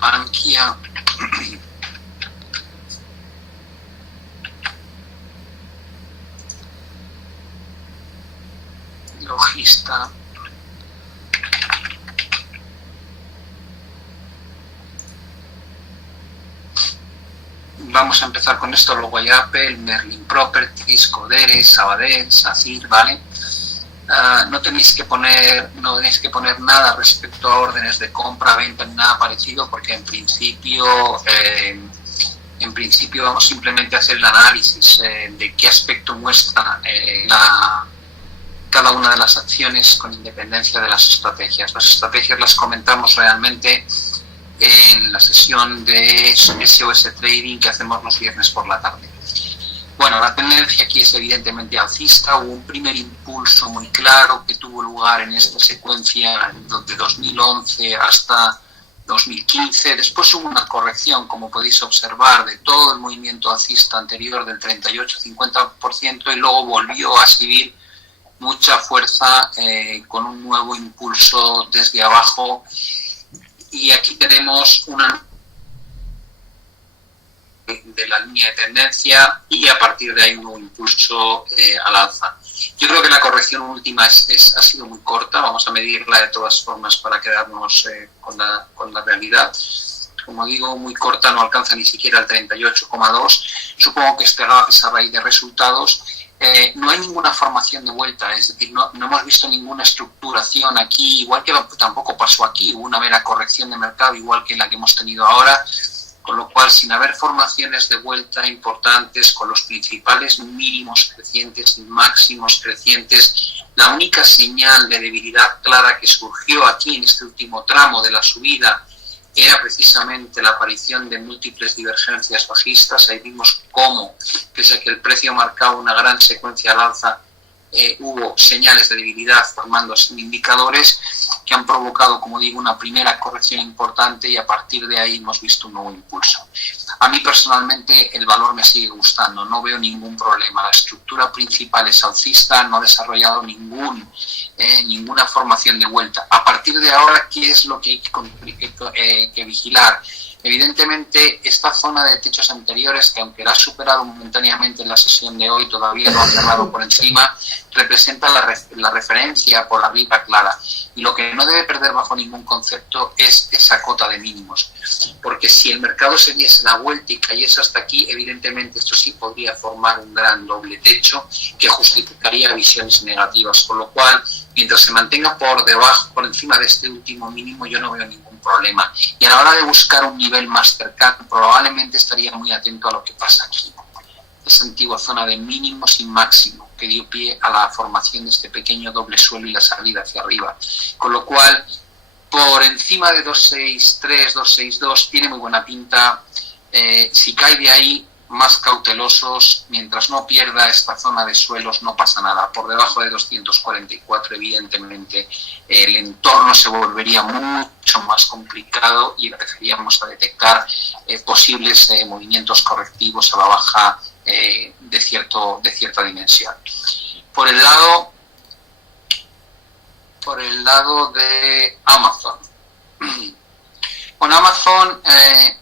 Bankia, Logista, vamos a empezar con esto, luego hay Apple, Merlin Properties, Codere, Sabadell, SACIR, ¿vale? No tenéis que poner nada respecto a órdenes de compra, venta, nada parecido, porque en principio vamos simplemente a hacer el análisis de qué aspecto muestra cada una de las acciones con independencia de las estrategias. Las estrategias las comentamos realmente en la sesión de SOS Trading que hacemos los viernes por la tarde. Bueno, la tendencia aquí es evidentemente alcista. Hubo un primer impulso muy claro que tuvo lugar en esta secuencia de 2011 hasta 2015. Después hubo una corrección, como podéis observar, de todo el movimiento alcista anterior del 38-50% y luego volvió a subir mucha fuerza con un nuevo impulso desde abajo. Y aquí tenemos una de la línea de tendencia y a partir de ahí un nuevo impulso al alza. Yo creo que la corrección última ha sido muy corta, vamos a medirla de todas formas para quedarnos con la realidad. Como digo, muy corta, no alcanza ni siquiera el 38,2. Supongo que esa raíz de resultados. No hay ninguna formación de vuelta, es decir, no hemos visto ninguna estructuración aquí, igual que tampoco pasó aquí, hubo una mera corrección de mercado, igual que la que hemos tenido ahora, con lo cual, sin haber formaciones de vuelta importantes, con los principales mínimos crecientes y máximos crecientes, la única señal de debilidad clara que surgió aquí en este último tramo de la subida era precisamente la aparición de múltiples divergencias bajistas. Ahí vimos cómo, pese a que el precio marcaba una gran secuencia al alza, hubo señales de debilidad formándose en indicadores que han provocado, como digo, una primera corrección importante y a partir de ahí hemos visto un nuevo impulso. A mí personalmente el valor me sigue gustando, no veo ningún problema. La estructura principal es alcista, no ha desarrollado ninguna formación de vuelta. A partir de ahora, ¿qué es lo que hay que vigilar? Evidentemente, esta zona de techos anteriores, que aunque la ha superado momentáneamente en la sesión de hoy, todavía no ha cerrado por encima, representa la referencia por arriba clara. Y lo que no debe perder bajo ningún concepto es esa cota de mínimos. Porque si el mercado se diese la vuelta y cayese hasta aquí, evidentemente esto sí podría formar un gran doble techo que justificaría visiones negativas. Con lo cual, mientras se mantenga por encima de este último mínimo, yo no veo ningún problema. Y a la hora de buscar un nivel más cercano, probablemente estaría muy atento a lo que pasa aquí. Esa antigua zona de mínimos y máximos que dio pie a la formación de este pequeño doble suelo y la salida hacia arriba. Con lo cual, por encima de 263, 262, tiene muy buena pinta. Si cae de ahí, más cautelosos, mientras no pierda esta zona de suelos no pasa nada. Por debajo de 244 evidentemente el entorno se volvería mucho más complicado y empezaríamos a detectar posibles movimientos correctivos a la baja de cierta dimensión. Por el lado de Amazon. Con Amazon,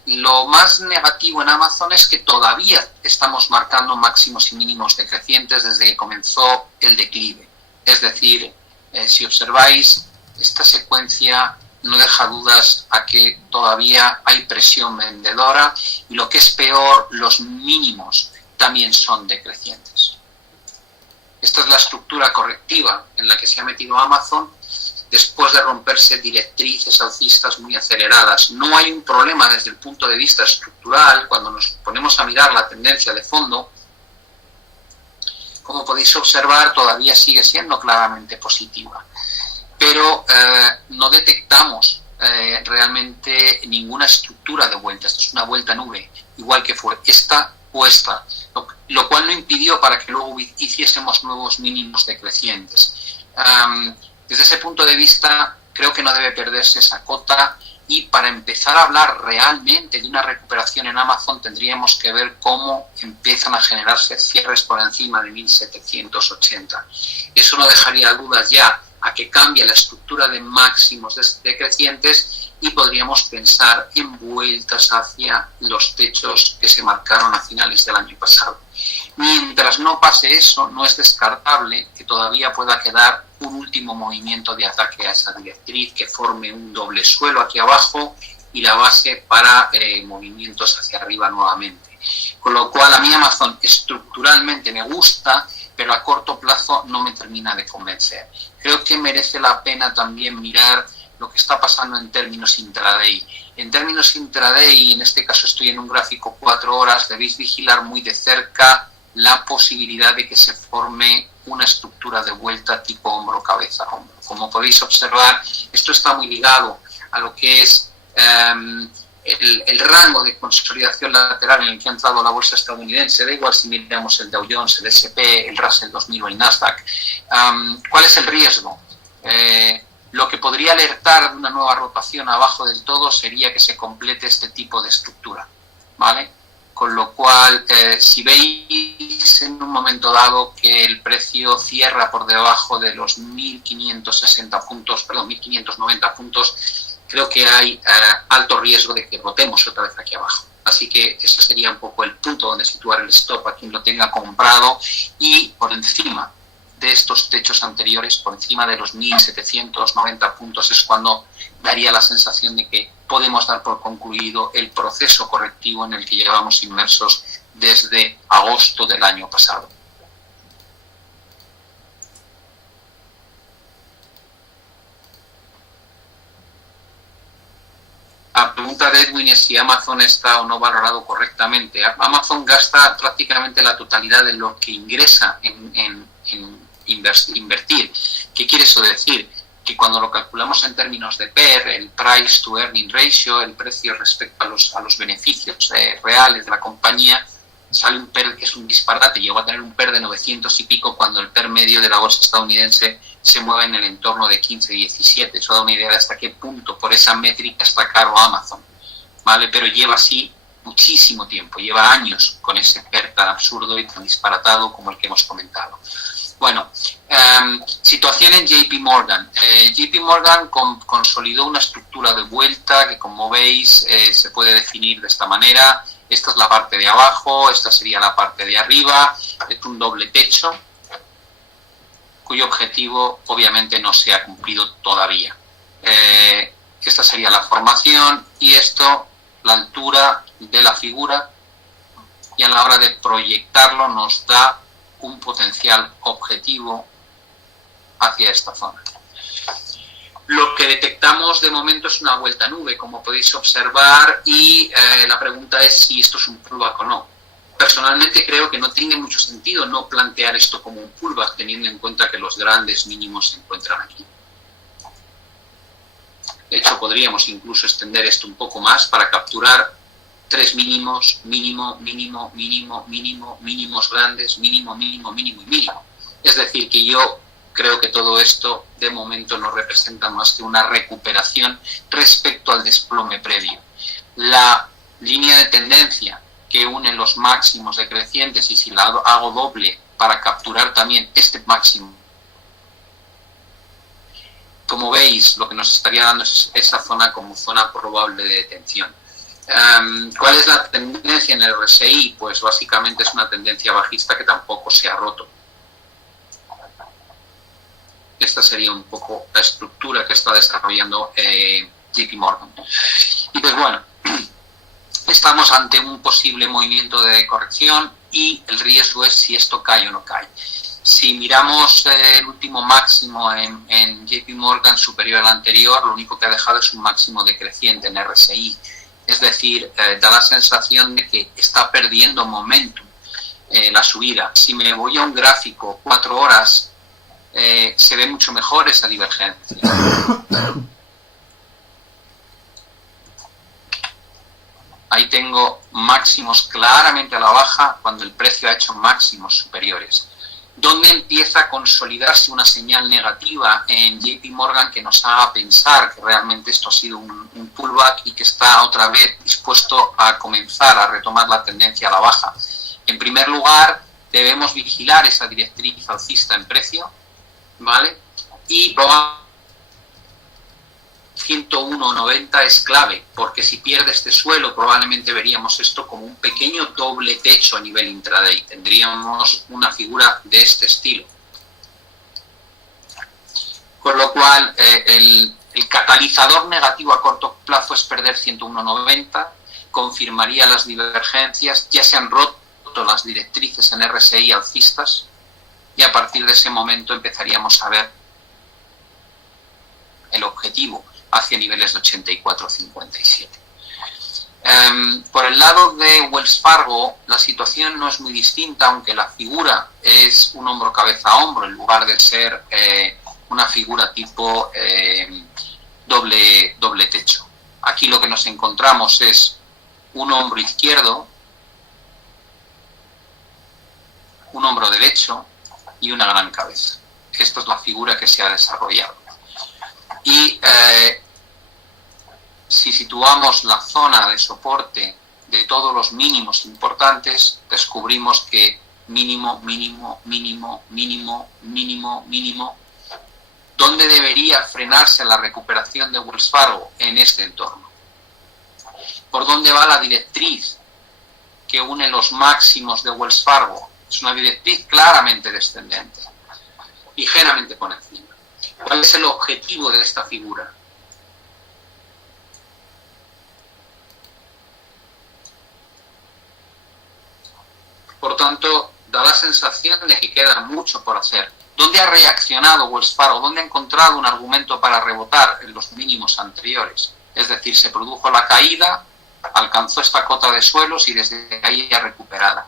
lo más negativo en Amazon es que todavía estamos marcando máximos y mínimos decrecientes desde que comenzó el declive. Es decir, si observáis, esta secuencia no deja dudas a que todavía hay presión vendedora y lo que es peor, los mínimos también son decrecientes. Esta es la estructura correctiva en la que se ha metido Amazon después de romperse directrices alcistas muy aceleradas. No hay un problema desde el punto de vista estructural. Cuando nos ponemos a mirar la tendencia de fondo, como podéis observar, todavía sigue siendo claramente positiva. Pero no detectamos realmente ninguna estructura de vuelta. Esto es una vuelta nube, igual que fue esta o esta, lo cual no impidió para que luego hiciésemos nuevos mínimos decrecientes. Desde ese punto de vista, creo que no debe perderse esa cota y para empezar a hablar realmente de una recuperación en Amazon tendríamos que ver cómo empiezan a generarse cierres por encima de 1780. Eso no dejaría dudas ya a que cambie la estructura de máximos decrecientes y podríamos pensar en vueltas hacia los techos que se marcaron a finales del año pasado. Mientras no pase eso, no es descartable que todavía pueda quedar un último movimiento de ataque a esa directriz que forme un doble suelo aquí abajo y la base para movimientos hacia arriba nuevamente. Con lo cual a mí Amazon estructuralmente me gusta, pero a corto plazo no me termina de convencer. Creo que merece la pena también mirar lo que está pasando en términos intraday. En términos intraday, en este caso estoy en un gráfico 4 horas, debéis vigilar muy de cerca la posibilidad de que se forme una estructura de vuelta tipo hombro-cabeza-hombro. Como podéis observar, esto está muy ligado a lo que es el rango de consolidación lateral en el que ha entrado la bolsa estadounidense. Da igual si miramos el Dow Jones, el S&P, el Russell 2000 o el Nasdaq. ¿Cuál es el riesgo? Lo que podría alertar de una nueva rotación abajo del todo sería que se complete este tipo de estructura, ¿vale? Con lo cual, si veis en un momento dado que el precio cierra por debajo de los 1.560 puntos, perdón, 1.590 puntos, creo que hay alto riesgo de que rotemos otra vez aquí abajo. Así que ese sería un poco el punto donde situar el stop a quien lo tenga comprado, y por encima de estos techos anteriores, por encima de los 1.790 puntos, es cuando daría la sensación de que podemos dar por concluido el proceso correctivo en el que llevamos inmersos desde agosto del año pasado. La pregunta de Edwin es si Amazon está o no valorado correctamente. Amazon gasta prácticamente la totalidad de lo que ingresa en invertir. ¿Qué quiere eso decir? Que cuando lo calculamos en términos de PER, el Price to Earning Ratio, el precio respecto a los beneficios reales de la compañía, sale un PER que es un disparate. Llegó a tener un PER de 900 y pico cuando el PER medio de la bolsa estadounidense se mueve en el entorno de 15-17. Eso da una idea de hasta qué punto por esa métrica está caro Amazon, ¿vale? Pero lleva así muchísimo tiempo, lleva años con ese PER tan absurdo y tan disparatado como el que hemos comentado. Bueno, situación en JP Morgan. JP Morgan consolidó una estructura de vuelta que, como veis, se puede definir de esta manera. Esta es la parte de abajo, esta sería la parte de arriba. Es un doble techo cuyo objetivo obviamente no se ha cumplido todavía. Esta sería la formación y esto, la altura de la figura, y a la hora de proyectarlo nos da un potencial objetivo hacia esta zona. Lo que detectamos de momento es una vuelta nube, como podéis observar, y la pregunta es si esto es un pullback o no. Personalmente creo que no tiene mucho sentido no plantear esto como un pullback, teniendo en cuenta que los grandes mínimos se encuentran aquí. De hecho, podríamos incluso extender esto un poco más para capturar 3 mínimos, mínimos grandes, mínimo y mínimo. Es decir, que yo creo que todo esto de momento no representa más que una recuperación respecto al desplome previo. La línea de tendencia que une los máximos decrecientes, y si la hago doble para capturar también este máximo, como veis, lo que nos estaría dando es esa zona como zona probable de detención. ¿Cuál es la tendencia en el RSI? Pues básicamente es una tendencia bajista que tampoco se ha roto. Esta sería un poco la estructura que está desarrollando JP Morgan. Y pues bueno, estamos ante un posible movimiento de corrección y el riesgo es si esto cae o no cae. Si miramos el último máximo en JP Morgan superior al anterior, lo único que ha dejado es un máximo decreciente en RSI. Es decir, da la sensación de que está perdiendo momentum la subida. Si me voy a un gráfico 4 horas, se ve mucho mejor esa divergencia. Ahí tengo máximos claramente a la baja cuando el precio ha hecho máximos superiores. ¿Dónde empieza a consolidarse una señal negativa en JP Morgan que nos haga pensar que realmente esto ha sido un pullback y que está otra vez dispuesto a comenzar a retomar la tendencia a la baja? En primer lugar, debemos vigilar esa directriz alcista en precio, ¿vale? Y 101,90 es clave, porque si pierde este suelo probablemente veríamos esto como un pequeño doble techo a nivel intraday. Tendríamos una figura de este estilo. Con lo cual, el catalizador negativo a corto plazo es perder 101,90, confirmaría las divergencias, ya se han roto las directrices en RSI alcistas y a partir de ese momento empezaríamos a ver el objetivo hacia niveles de 84,57. Por el lado de Wells Fargo, la situación no es muy distinta, aunque la figura es un hombro cabeza a hombro en lugar de ser una figura tipo doble techo. Aquí lo que nos encontramos es un hombro izquierdo, un hombro derecho y una gran cabeza. Esta es la figura que se ha desarrollado. Y si situamos la zona de soporte de todos los mínimos importantes, descubrimos que mínimo, mínimo, mínimo, mínimo, mínimo, mínimo. ¿Dónde debería frenarse la recuperación de Wells Fargo? En este entorno. ¿Por dónde va la directriz que une los máximos de Wells Fargo? Es una directriz claramente descendente, ligeramente por encima. ¿Cuál es el objetivo de esta figura? Por tanto, da la sensación de que queda mucho por hacer. ¿Dónde ha reaccionado Wells Fargo? ¿Dónde ha encontrado un argumento para rebotar en los mínimos anteriores? Es decir, se produjo la caída, alcanzó esta cota de suelos y desde ahí ha recuperado.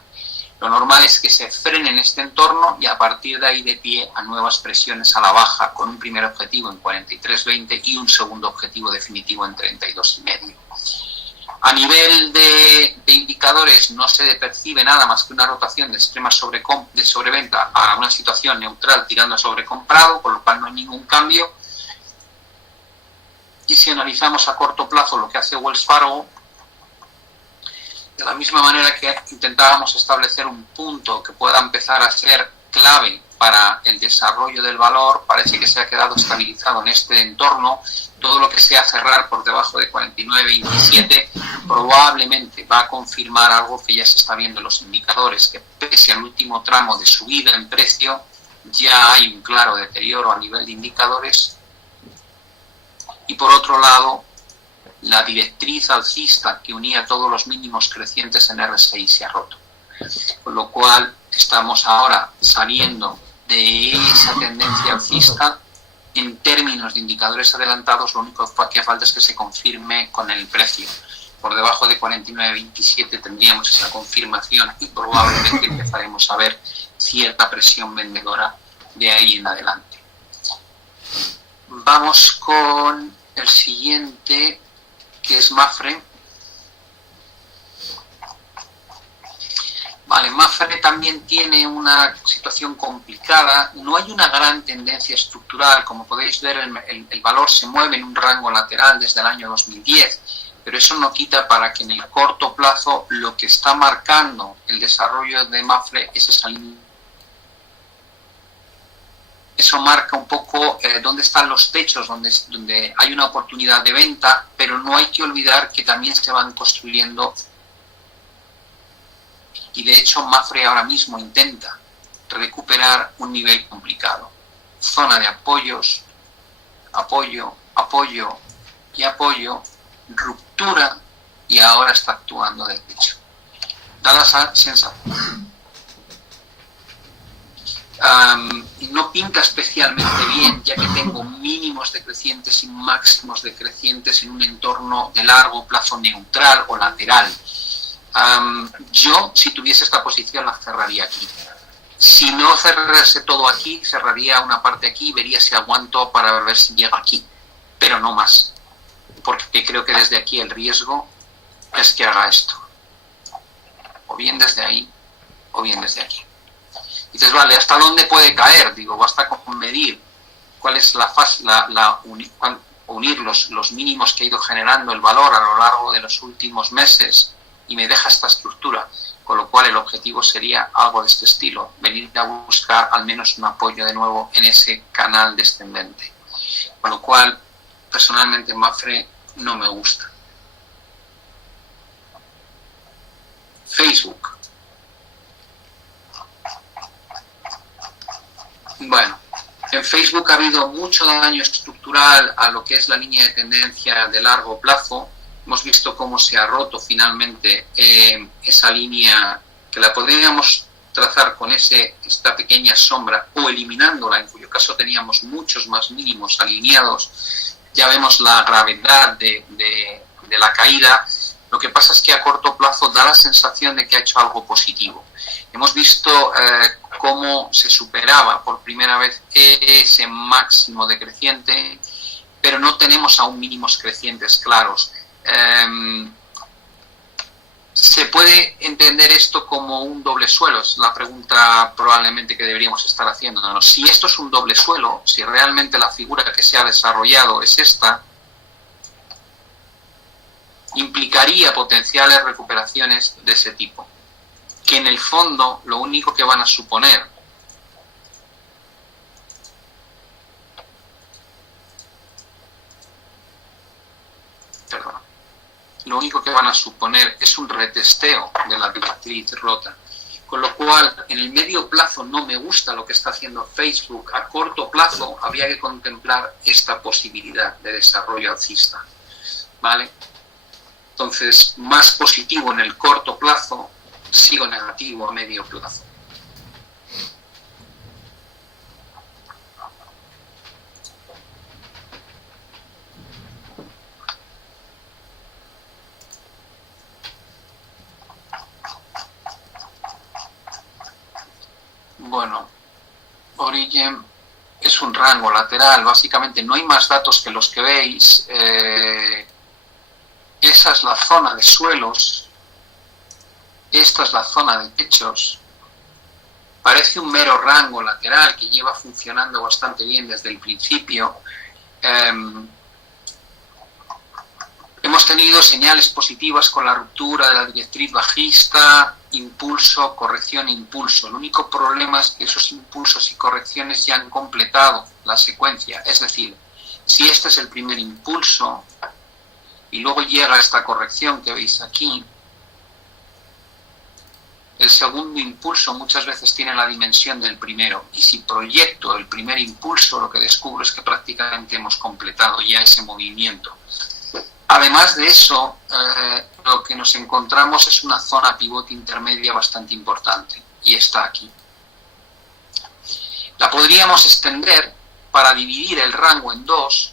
Lo normal es que se frene en este entorno y a partir de ahí de pie a nuevas presiones a la baja, con un primer objetivo en 43,20 y un segundo objetivo definitivo en 32,5. A nivel de indicadores no se percibe nada más que una rotación de extrema sobreventa a una situación neutral tirando a sobrecomprado, por lo cual no hay ningún cambio. Y si analizamos a corto plazo lo que hace Wells Fargo, de la misma manera que intentábamos establecer un punto que pueda empezar a ser clave para el desarrollo del valor, parece que se ha quedado estabilizado en este entorno. Todo lo que sea cerrar por debajo de 49,27 probablemente va a confirmar algo que ya se está viendo en los indicadores, que pese al último tramo de subida en precio, ya hay un claro deterioro a nivel de indicadores. Y por otro lado, la directriz alcista que unía todos los mínimos crecientes en RSI se ha roto. Con lo cual estamos ahora saliendo de esa tendencia alcista. En términos de indicadores adelantados, lo único que falta es que se confirme con el precio. Por debajo de 49,27 tendríamos esa confirmación y probablemente empezaremos a ver cierta presión vendedora de ahí en adelante. Vamos con el siguiente, que es Mapfre. Vale, Mapfre también tiene una situación complicada. No hay una gran tendencia estructural. Como podéis ver, el valor se mueve en un rango lateral desde el año 2010, pero eso no quita para que en el corto plazo lo que está marcando el desarrollo de Mapfre es esa línea. Eso marca un poco dónde están los techos, donde hay una oportunidad de venta, pero no hay que olvidar que también se van construyendo. Y de hecho Mapfre ahora mismo intenta recuperar un nivel complicado. Zona de apoyos, apoyo, apoyo y apoyo, ruptura y ahora está actuando de techo. Da la sensación. No pinta especialmente bien, ya que tengo mínimos decrecientes y máximos decrecientes en un entorno de largo plazo neutral o lateral. Yo, si tuviese esta posición, la cerraría aquí. Si no cerrase todo aquí, cerraría una parte aquí y vería si aguanto para ver si llega aquí, pero no más, porque creo que desde aquí el riesgo es que haga esto, o bien desde ahí o bien desde aquí. Y dices, vale, ¿hasta dónde puede caer? Digo, basta con medir cuál es la fase, unir los mínimos que ha ido generando el valor a lo largo de los últimos meses y me deja esta estructura, con lo cual el objetivo sería algo de este estilo, venir a buscar al menos un apoyo de nuevo en ese canal descendente. Con lo cual, personalmente Mapfre no me gusta. Facebook. Bueno, en Facebook ha habido mucho daño estructural a lo que es la línea de tendencia de largo plazo. Hemos visto cómo se ha roto finalmente esa línea, que la podríamos trazar con esta pequeña sombra o eliminándola, en cuyo caso teníamos muchos más mínimos alineados. Ya vemos la gravedad de la caída. Lo que pasa es que a corto plazo da la sensación de que ha hecho algo positivo. Hemos visto cómo se superaba por primera vez ese máximo decreciente, pero no tenemos aún mínimos crecientes claros. ¿Se puede entender esto como un doble suelo? Es la pregunta probablemente que deberíamos estar haciéndonos. Si esto es un doble suelo, si realmente la figura que se ha desarrollado es esta, implicaría potenciales recuperaciones de ese tipo, que en el fondo lo único que van a suponer es un retesteo de la directriz rota, con lo cual en el medio plazo no me gusta lo que está haciendo Facebook. A corto plazo habría que contemplar esta posibilidad de desarrollo alcista, ¿vale? Entonces, más positivo en el corto plazo, sigo negativo a medio plazo. Bueno, Origin es un rango lateral, básicamente no hay más datos que los que veis. Esa es la zona de suelos, esta es la zona de techos. Parece un mero rango lateral que lleva funcionando bastante bien desde el principio. Hemos tenido señales positivas con la ruptura de la directriz bajista, impulso, corrección, impulso. El único problema es que esos impulsos y correcciones ya han completado la secuencia. Es decir, si este es el primer impulso y luego llega esta corrección que veis aquí, el segundo impulso muchas veces tiene la dimensión del primero, y si proyecto el primer impulso, lo que descubro es que prácticamente hemos completado ya ese movimiento. Además de eso, lo que nos encontramos es una zona pivote intermedia bastante importante, y está aquí. La podríamos extender para dividir el rango en dos.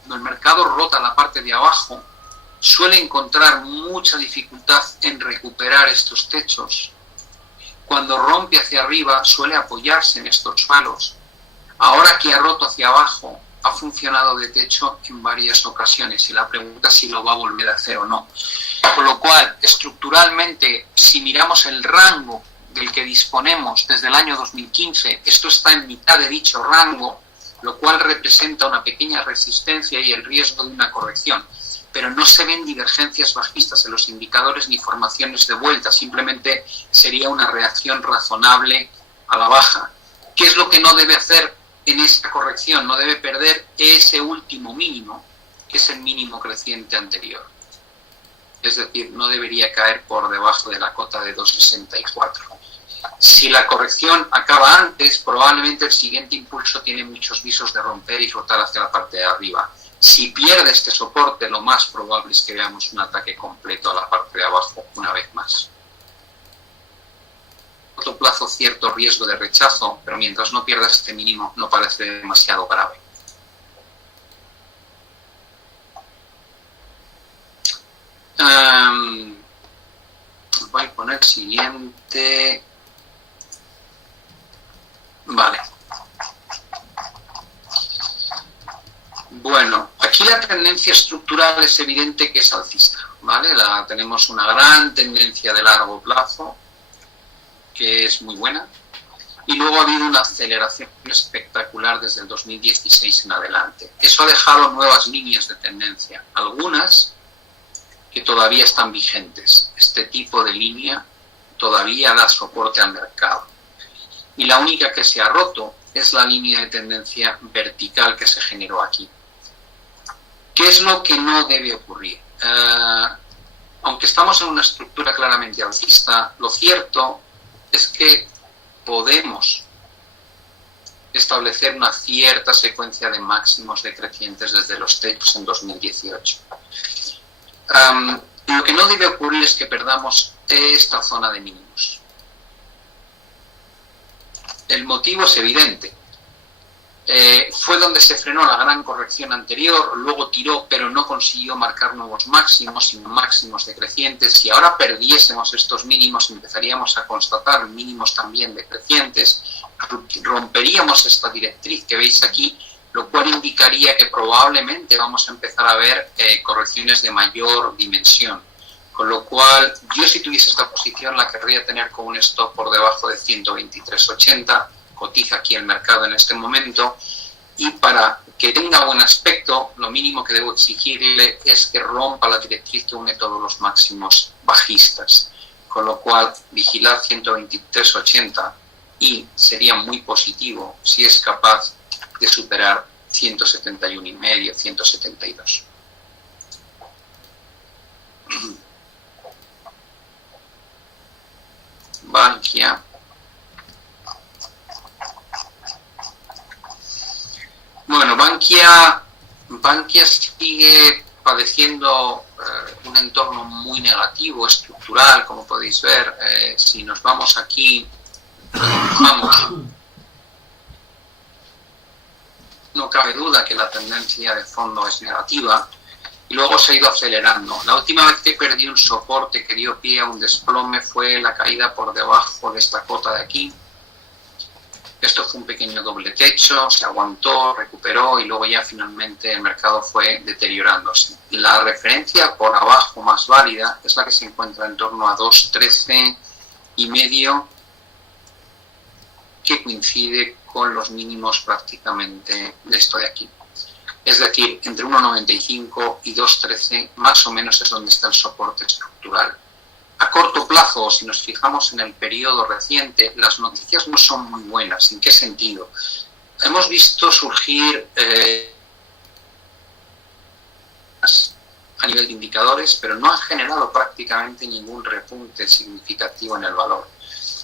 Cuando el mercado rota la parte de abajo, suele encontrar mucha dificultad en recuperar estos techos. Cuando rompe hacia arriba, suele apoyarse en estos suelos. Ahora que ha roto hacia abajo, ha funcionado de techo en varias ocasiones, y la pregunta es si lo va a volver a hacer o no. Con lo cual, estructuralmente, si miramos el rango del que disponemos desde el año 2015, esto está en mitad de dicho rango, lo cual representa una pequeña resistencia y el riesgo de una corrección. Pero no se ven divergencias bajistas en los indicadores ni formaciones de vuelta, simplemente sería una reacción razonable a la baja. ¿Qué es lo que no debe hacer en esta corrección? No debe perder ese último mínimo, que es el mínimo creciente anterior. Es decir, no debería caer por debajo de la cota de 2,64. Si la corrección acaba antes, probablemente el siguiente impulso tiene muchos visos de romper y rotar hacia la parte de arriba. Si pierde este soporte, lo más probable es que veamos un ataque completo a la parte de abajo una vez más. A corto plazo, cierto riesgo de rechazo, pero mientras no pierda este mínimo, no parece demasiado grave. Voy a poner siguiente. Vale. Bueno, aquí la tendencia estructural es evidente que es alcista, ¿vale? Tenemos una gran tendencia de largo plazo, que es muy buena, y luego ha habido una aceleración espectacular desde el 2016 en adelante. Eso ha dejado nuevas líneas de tendencia, algunas que todavía están vigentes. Este tipo de línea todavía da soporte al mercado. Y la única que se ha roto es la línea de tendencia vertical que se generó aquí. ¿Qué es lo que no debe ocurrir? Aunque estamos en una estructura claramente alcista, lo cierto es que podemos establecer una cierta secuencia de máximos decrecientes desde los techos en 2018. Lo que no debe ocurrir es que perdamos esta zona de mínimos. El motivo es evidente. Fue donde se frenó la gran corrección anterior, luego tiró, pero no consiguió marcar nuevos máximos, sino máximos decrecientes. Si ahora perdiésemos estos mínimos, empezaríamos a constatar mínimos también decrecientes, romperíamos esta directriz que veis aquí, lo cual indicaría que probablemente vamos a empezar a ver correcciones de mayor dimensión. Con lo cual, yo si tuviese esta posición la querría tener con un stop por debajo de 123.80, cotiza aquí el mercado en este momento, y para que tenga buen aspecto, lo mínimo que debo exigirle es que rompa la directriz que une todos los máximos bajistas. Con lo cual, vigilar 123.80 y sería muy positivo si es capaz de superar 171,5, 172. Bankia. Bueno, Bankia sigue padeciendo un entorno muy negativo, estructural, como podéis ver. Si nos vamos aquí, no cabe duda que la tendencia de fondo es negativa y luego se ha ido acelerando. La última vez que perdí un soporte que dio pie a un desplome fue la caída por debajo de esta cota de aquí. Esto fue un pequeño doble techo, se aguantó, recuperó y luego ya finalmente el mercado fue deteriorándose. La referencia por abajo más válida es la que se encuentra en torno a 2.13,5, que coincide con los mínimos prácticamente de esto de aquí. Es decir, entre 1,95 y 2,13 más o menos es donde está el soporte estructural. A corto plazo, si nos fijamos en el periodo reciente, las noticias no son muy buenas. ¿En qué sentido? Hemos visto surgir a nivel de indicadores, pero no han generado prácticamente ningún repunte significativo en el valor.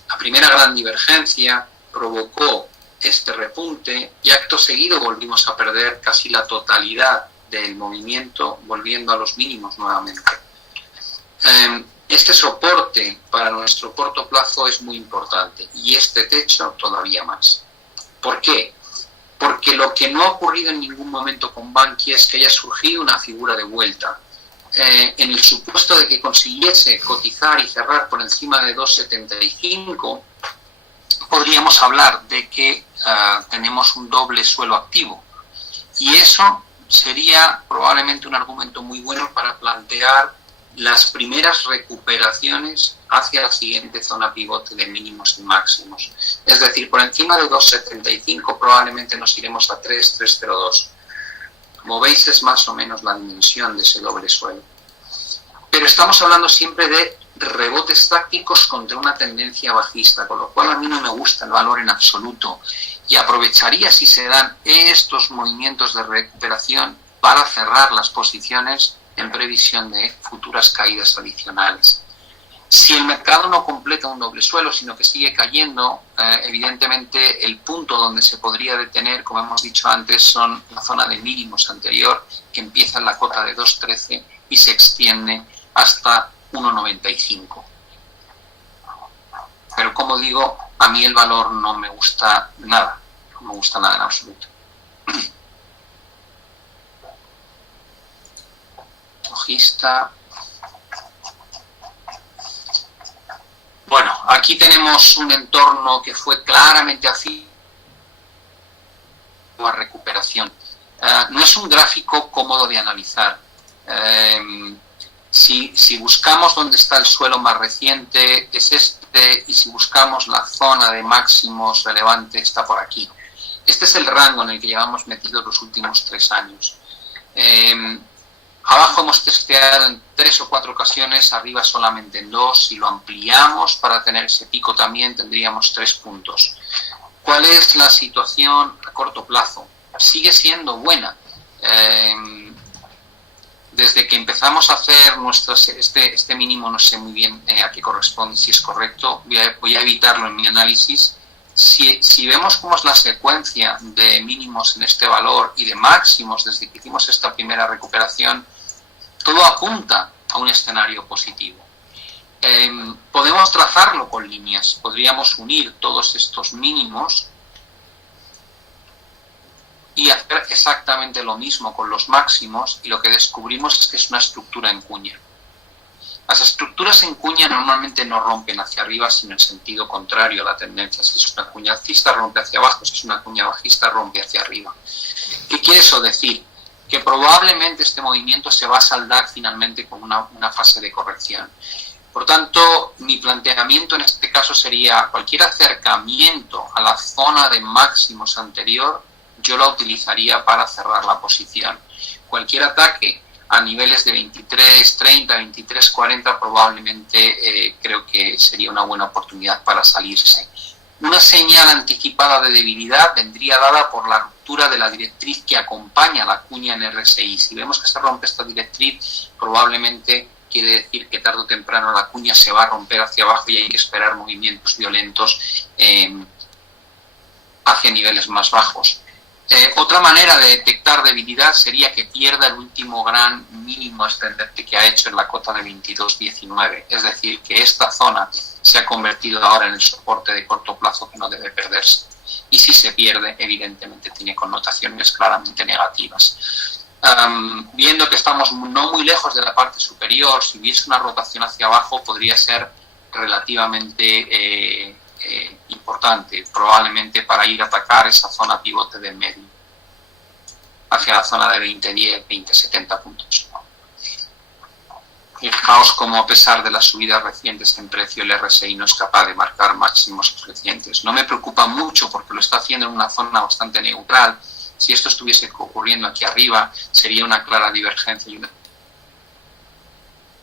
La primera gran divergencia provocó este repunte y acto seguido volvimos a perder casi la totalidad del movimiento, volviendo a los mínimos nuevamente. Este soporte para nuestro corto plazo es muy importante y este techo todavía más. ¿Por qué? Porque lo que no ha ocurrido en ningún momento con Bankia es que haya surgido una figura de vuelta. En el supuesto de que consiguiese cotizar y cerrar por encima de 2,75, podríamos hablar de que tenemos un doble suelo activo. Y eso sería probablemente un argumento muy bueno para plantear las primeras recuperaciones hacia la siguiente zona pivote de mínimos y máximos. Es decir, por encima de 2,75 probablemente nos iremos a 3,302. Como veis, es más o menos la dimensión de ese doble suelo. Pero estamos hablando siempre de rebotes tácticos contra una tendencia bajista, con lo cual a mí no me gusta el valor en absoluto y aprovecharía si se dan estos movimientos de recuperación para cerrar las posiciones en previsión de futuras caídas adicionales. Si el mercado no completa un doble suelo, sino que sigue cayendo, evidentemente el punto donde se podría detener, como hemos dicho antes, son la zona de mínimos anterior, que empieza en la cota de 2,13 y se extiende hasta 1,95. Pero como digo, a mí el valor no me gusta nada, no me gusta nada en absoluto. Logista. Bueno, aquí tenemos un entorno que fue claramente así a recuperación. No es un gráfico cómodo de analizar. Si buscamos dónde está el suelo más reciente, es este, y si buscamos la zona de máximos relevante, está por aquí. Este es el rango en el que llevamos metidos los últimos 3 años. Abajo hemos testeado en 3 o 4 ocasiones, arriba solamente en 2. Si lo ampliamos para tener ese pico también tendríamos 3 puntos. ¿Cuál es la situación a corto plazo? Sigue siendo buena. Desde que empezamos a hacer este mínimo, no sé muy bien a qué corresponde, si es correcto, voy a evitarlo en mi análisis. Si vemos cómo es la secuencia de mínimos en este valor y de máximos desde que hicimos esta primera recuperación, todo apunta a un escenario positivo. Podemos trazarlo con líneas, podríamos unir todos estos mínimos y hacer exactamente lo mismo con los máximos, y lo que descubrimos es que es una estructura en cuña. Las estructuras en cuña normalmente no rompen hacia arriba, sino en sentido contrario a la tendencia. Si es una cuña alcista, rompe hacia abajo; si es una cuña bajista, rompe hacia arriba. ¿Qué quiere eso decir? Que probablemente este movimiento se va a saldar finalmente con una fase de corrección. Por tanto, mi planteamiento en este caso sería: cualquier acercamiento a la zona de máximos anterior, yo la utilizaría para cerrar la posición. Cualquier ataque a niveles de 23.30, 23.40 probablemente creo que sería una buena oportunidad para salirse. Una señal anticipada de debilidad vendría dada por la ruptura de la directriz que acompaña la cuña en RSI. Si vemos que se rompe esta directriz, probablemente quiere decir que tarde o temprano la cuña se va a romper hacia abajo y hay que esperar movimientos violentos hacia niveles más bajos. Otra manera de detectar debilidad sería que pierda el último gran mínimo ascendente que ha hecho en la cota de 22.19. Es decir, que esta zona se ha convertido ahora en el soporte de corto plazo que no debe perderse. Y si se pierde, evidentemente tiene connotaciones claramente negativas. Viendo que estamos no muy lejos de la parte superior, si hubiese una rotación hacia abajo podría ser relativamente importante, probablemente para ir a atacar esa zona pivote del medio, hacia la zona de 20.10, 20.70 puntos. Fijaos cómo, a pesar de las subidas recientes en precio, el RSI no es capaz de marcar máximos recientes. No me preocupa mucho porque lo está haciendo en una zona bastante neutral. Si esto estuviese ocurriendo aquí arriba, sería una clara divergencia.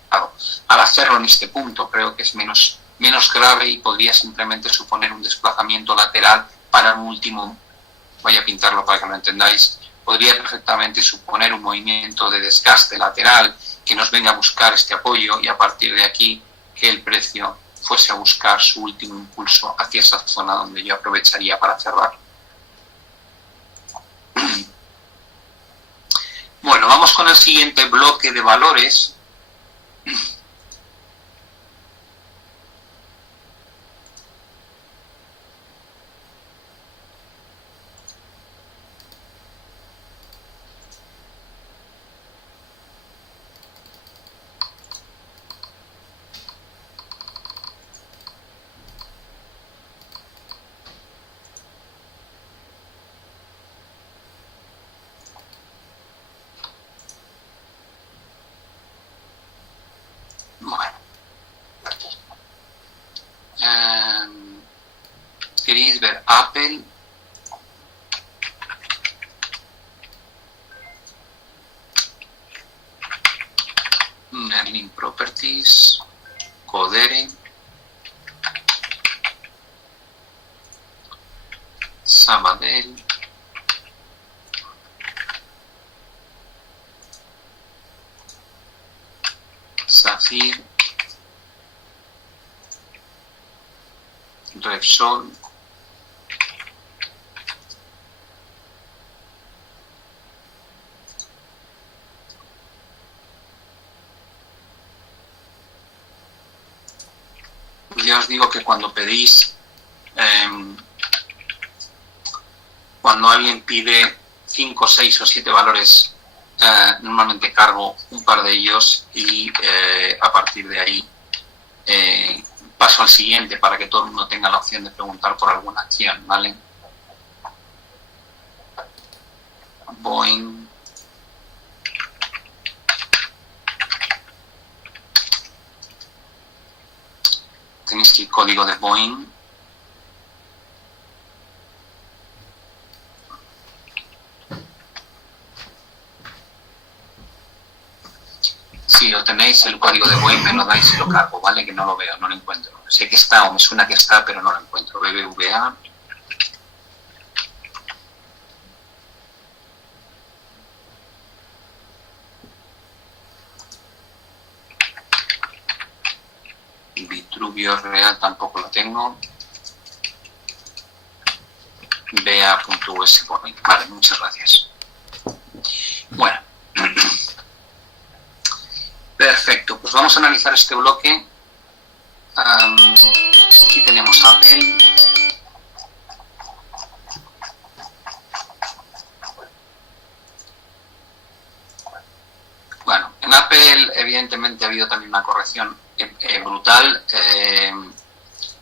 Al hacerlo en este punto, creo que es menos grave y podría simplemente suponer un desplazamiento lateral para un último, voy a pintarlo para que lo entendáis, podría perfectamente suponer un movimiento de desgaste lateral que nos venga a buscar este apoyo, y a partir de aquí que el precio fuese a buscar su último impulso hacia esa zona donde yo aprovecharía para cerrar. Bueno, vamos con el siguiente bloque de valores. ¿Queréis ver Apple? Merlin Properties, Codere, Sabadell, Safir, Repsol, ya os digo que cuando pedís, cuando alguien pide 5, 6 o 7 valores, normalmente cargo un par de ellos y a partir de ahí paso al siguiente para que todo el mundo tenga la opción de preguntar por alguna acción, ¿vale? Boeing. Tenéis el código de Boeing. Si lo tenéis, el código de Boeing, me lo dais y lo cargo, ¿vale? Que no lo veo, no lo encuentro. Sé que está o me suena que está, pero no lo encuentro. BBVA. Rubio Real tampoco lo tengo. Bea.us. Vale, muchas gracias. Bueno. Perfecto, pues vamos a analizar este bloque. Aquí tenemos Apple. Bueno, en Apple evidentemente ha habido también una corrección brutal.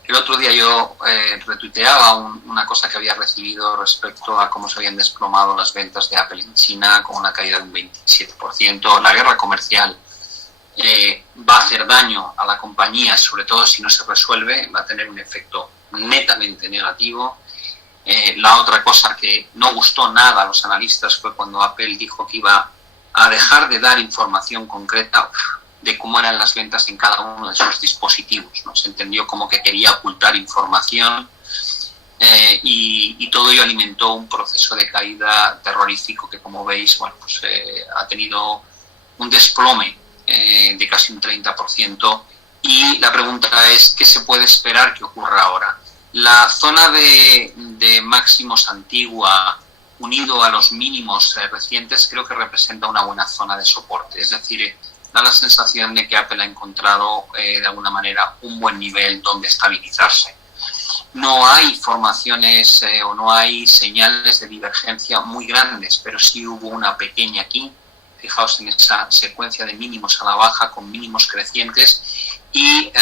El otro día yo retuiteaba una cosa que había recibido respecto a cómo se habían desplomado las ventas de Apple en China, con una caída de un 27%. La guerra comercial va a hacer daño a la compañía, sobre todo si no se resuelve, va a tener un efecto netamente negativo. La otra cosa que no gustó nada a los analistas fue cuando Apple dijo que iba a dejar de dar información concreta de cómo eran las ventas en cada uno de sus dispositivos, ¿no? Se entendió como que quería ocultar información y todo ello alimentó un proceso de caída terrorífico que, como veis, bueno, pues, ha tenido un desplome de casi un 30%, y la pregunta es, ¿qué se puede esperar que ocurra ahora? La zona de máximos antigua, unido a los mínimos recientes, creo que representa una buena zona de soporte, es decir, da la sensación de que Apple ha encontrado de alguna manera un buen nivel donde estabilizarse. No hay formaciones o no hay señales de divergencia muy grandes, pero sí hubo una pequeña aquí. Fijaos en esa secuencia de mínimos a la baja con mínimos crecientes, y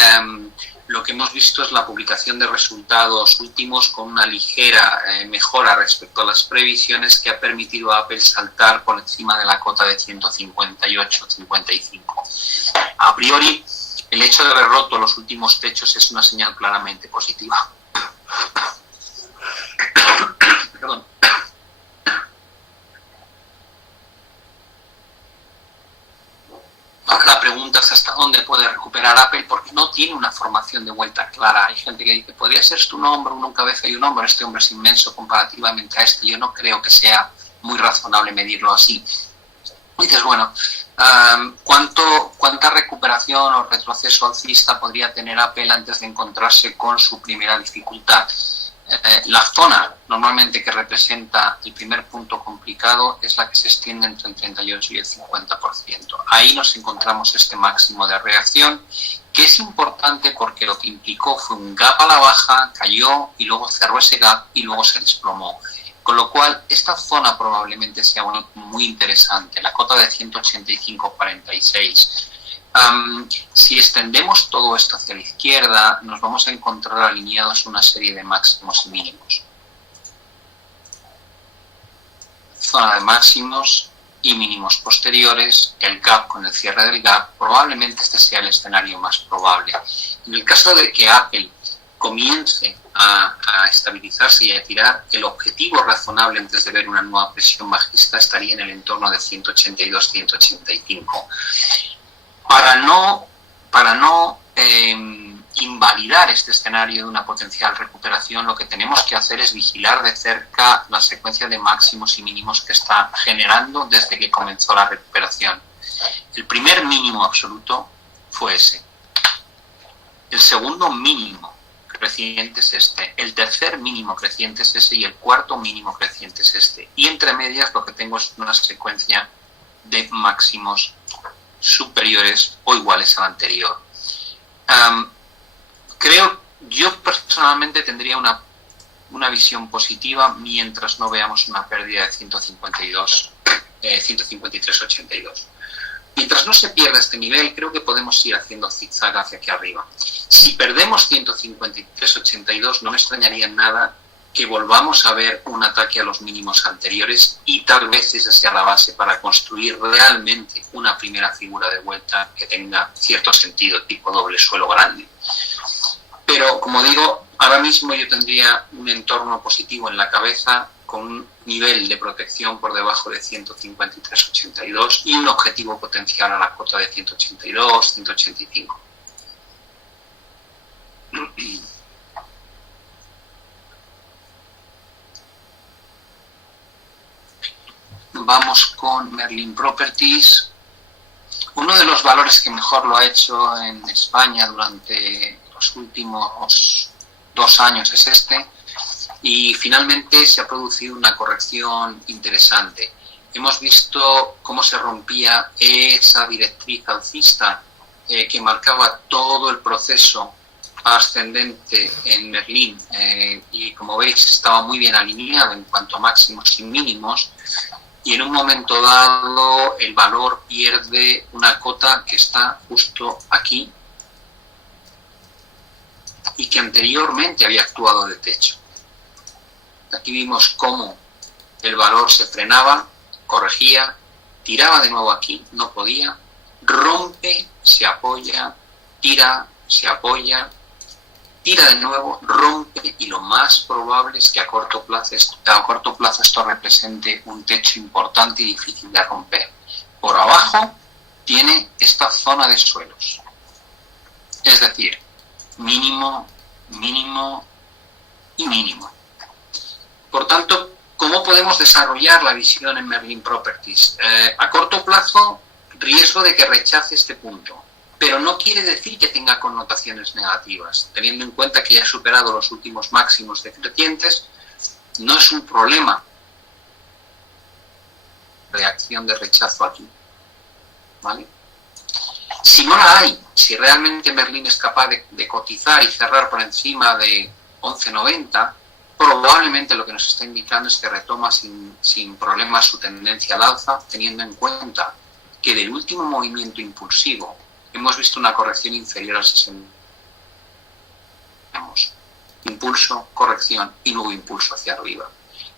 lo que hemos visto es la publicación de resultados últimos con una ligera mejora respecto a las previsiones, que ha permitido a Apple saltar por encima de la cota de 158-55. A priori, el hecho de haber roto los últimos techos es una señal claramente positiva. Perdón. La pregunta es hasta dónde puede recuperar Apple, porque no tiene una formación de vuelta clara. Hay gente que dice, podría ser tu nombre, un cabeza y un hombro, este hombre es inmenso comparativamente a este. Yo no creo que sea muy razonable medirlo así. Y dices, bueno, ¿cuánta recuperación o retroceso alcista podría tener Apple antes de encontrarse con su primera dificultad? La zona normalmente que representa el primer punto complicado es la que se extiende entre el 38 y el 50%. Ahí nos encontramos este máximo de reacción, que es importante porque lo que implicó fue un gap a la baja, cayó y luego cerró ese gap y luego se desplomó. Con lo cual, esta zona probablemente sea muy interesante, la cota de 185.46. Si extendemos todo esto hacia la izquierda, nos vamos a encontrar alineados una serie de máximos y mínimos. Zona de máximos y mínimos posteriores, el gap con el cierre del gap, probablemente este sea el escenario más probable. En el caso de que Apple comience a estabilizarse y a tirar, el objetivo razonable antes de ver una nueva presión bajista estaría en el entorno de 182-185. Para no invalidar este escenario de una potencial recuperación, lo que tenemos que hacer es vigilar de cerca la secuencia de máximos y mínimos que está generando desde que comenzó la recuperación. El primer mínimo absoluto fue ese. El segundo mínimo creciente es este. El tercer mínimo creciente es ese y el cuarto mínimo creciente es este. Y entre medias lo que tengo es una secuencia de máximos superiores o iguales al anterior. Yo personalmente tendría una visión positiva mientras no veamos una pérdida de 153.82. Mientras no se pierda este nivel, creo que podemos ir haciendo zigzag hacia aquí arriba. Si perdemos 153.82, no me extrañaría nada que volvamos a ver un ataque a los mínimos anteriores, y tal vez esa sea la base para construir realmente una primera figura de vuelta que tenga cierto sentido, tipo doble suelo grande. Pero, como digo, ahora mismo yo tendría un entorno positivo en la cabeza con un nivel de protección por debajo de 153.82 y un objetivo potencial a la cota de 182, 185. Vamos con Merlin Properties. Uno de los valores que mejor lo ha hecho en España durante los últimos 2 años es este, y finalmente se ha producido una corrección interesante. Hemos visto cómo se rompía esa directriz alcista que marcaba todo el proceso ascendente en Merlín, y como veis estaba muy bien alineado en cuanto a máximos y mínimos, y en un momento dado el valor pierde una cota que está justo aquí y que anteriormente había actuado de techo. Aquí vimos cómo el valor se frenaba, corregía, tiraba de nuevo aquí, no podía, rompe, se apoya, tira, se apoya, tira de nuevo, rompe, y lo más probable es que a corto plazo esto represente un techo importante y difícil de romper. Por abajo tiene esta zona de suelos, es decir, mínimo, mínimo y mínimo. Por tanto, ¿cómo podemos desarrollar la visión en Merlin Properties? A corto plazo, riesgo de que rechace este punto, pero no quiere decir que tenga connotaciones negativas. Teniendo en cuenta que ya ha superado los últimos máximos decrecientes, no es un problema reacción de rechazo aquí, ¿vale? Si no la hay, si realmente Merlin es capaz de cotizar y cerrar por encima de 11.90, probablemente lo que nos está indicando es que retoma sin problemas su tendencia al alza, teniendo en cuenta que del último movimiento impulsivo hemos visto una corrección inferior al 60. Impulso, corrección y nuevo impulso hacia arriba.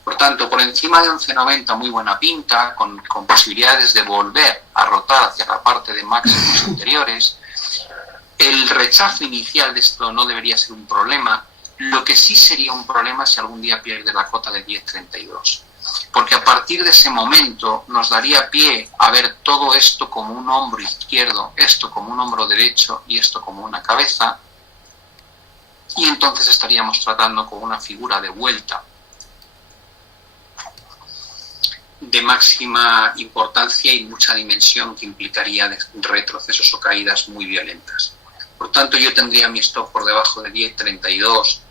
Por tanto, por encima de 11.90 muy buena pinta, con posibilidades de volver a rotar hacia la parte de máximos anteriores. El rechazo inicial de esto no debería ser un problema. Lo que sí sería un problema si algún día pierde la cota de 10.32. Porque a partir de ese momento nos daría pie a ver todo esto como un hombro izquierdo, esto como un hombro derecho y esto como una cabeza. Y entonces estaríamos tratando con una figura de vuelta de máxima importancia y mucha dimensión, que implicaría retrocesos o caídas muy violentas. Por tanto, yo tendría mi stop por debajo de 10.32.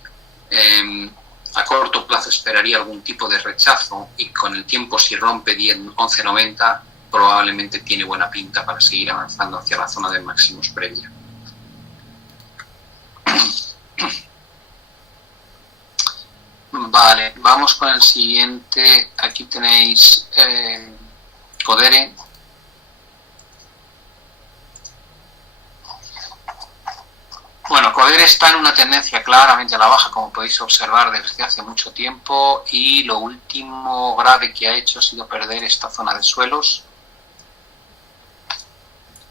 A corto plazo esperaría algún tipo de rechazo, y con el tiempo, si rompe 11.90, probablemente tiene buena pinta para seguir avanzando hacia la zona de máximos previa. Vale, vamos con el siguiente. Aquí tenéis Codere. Bueno, Codere está en una tendencia claramente a la baja, como podéis observar desde hace mucho tiempo, y lo último grave que ha hecho ha sido perder esta zona de suelos.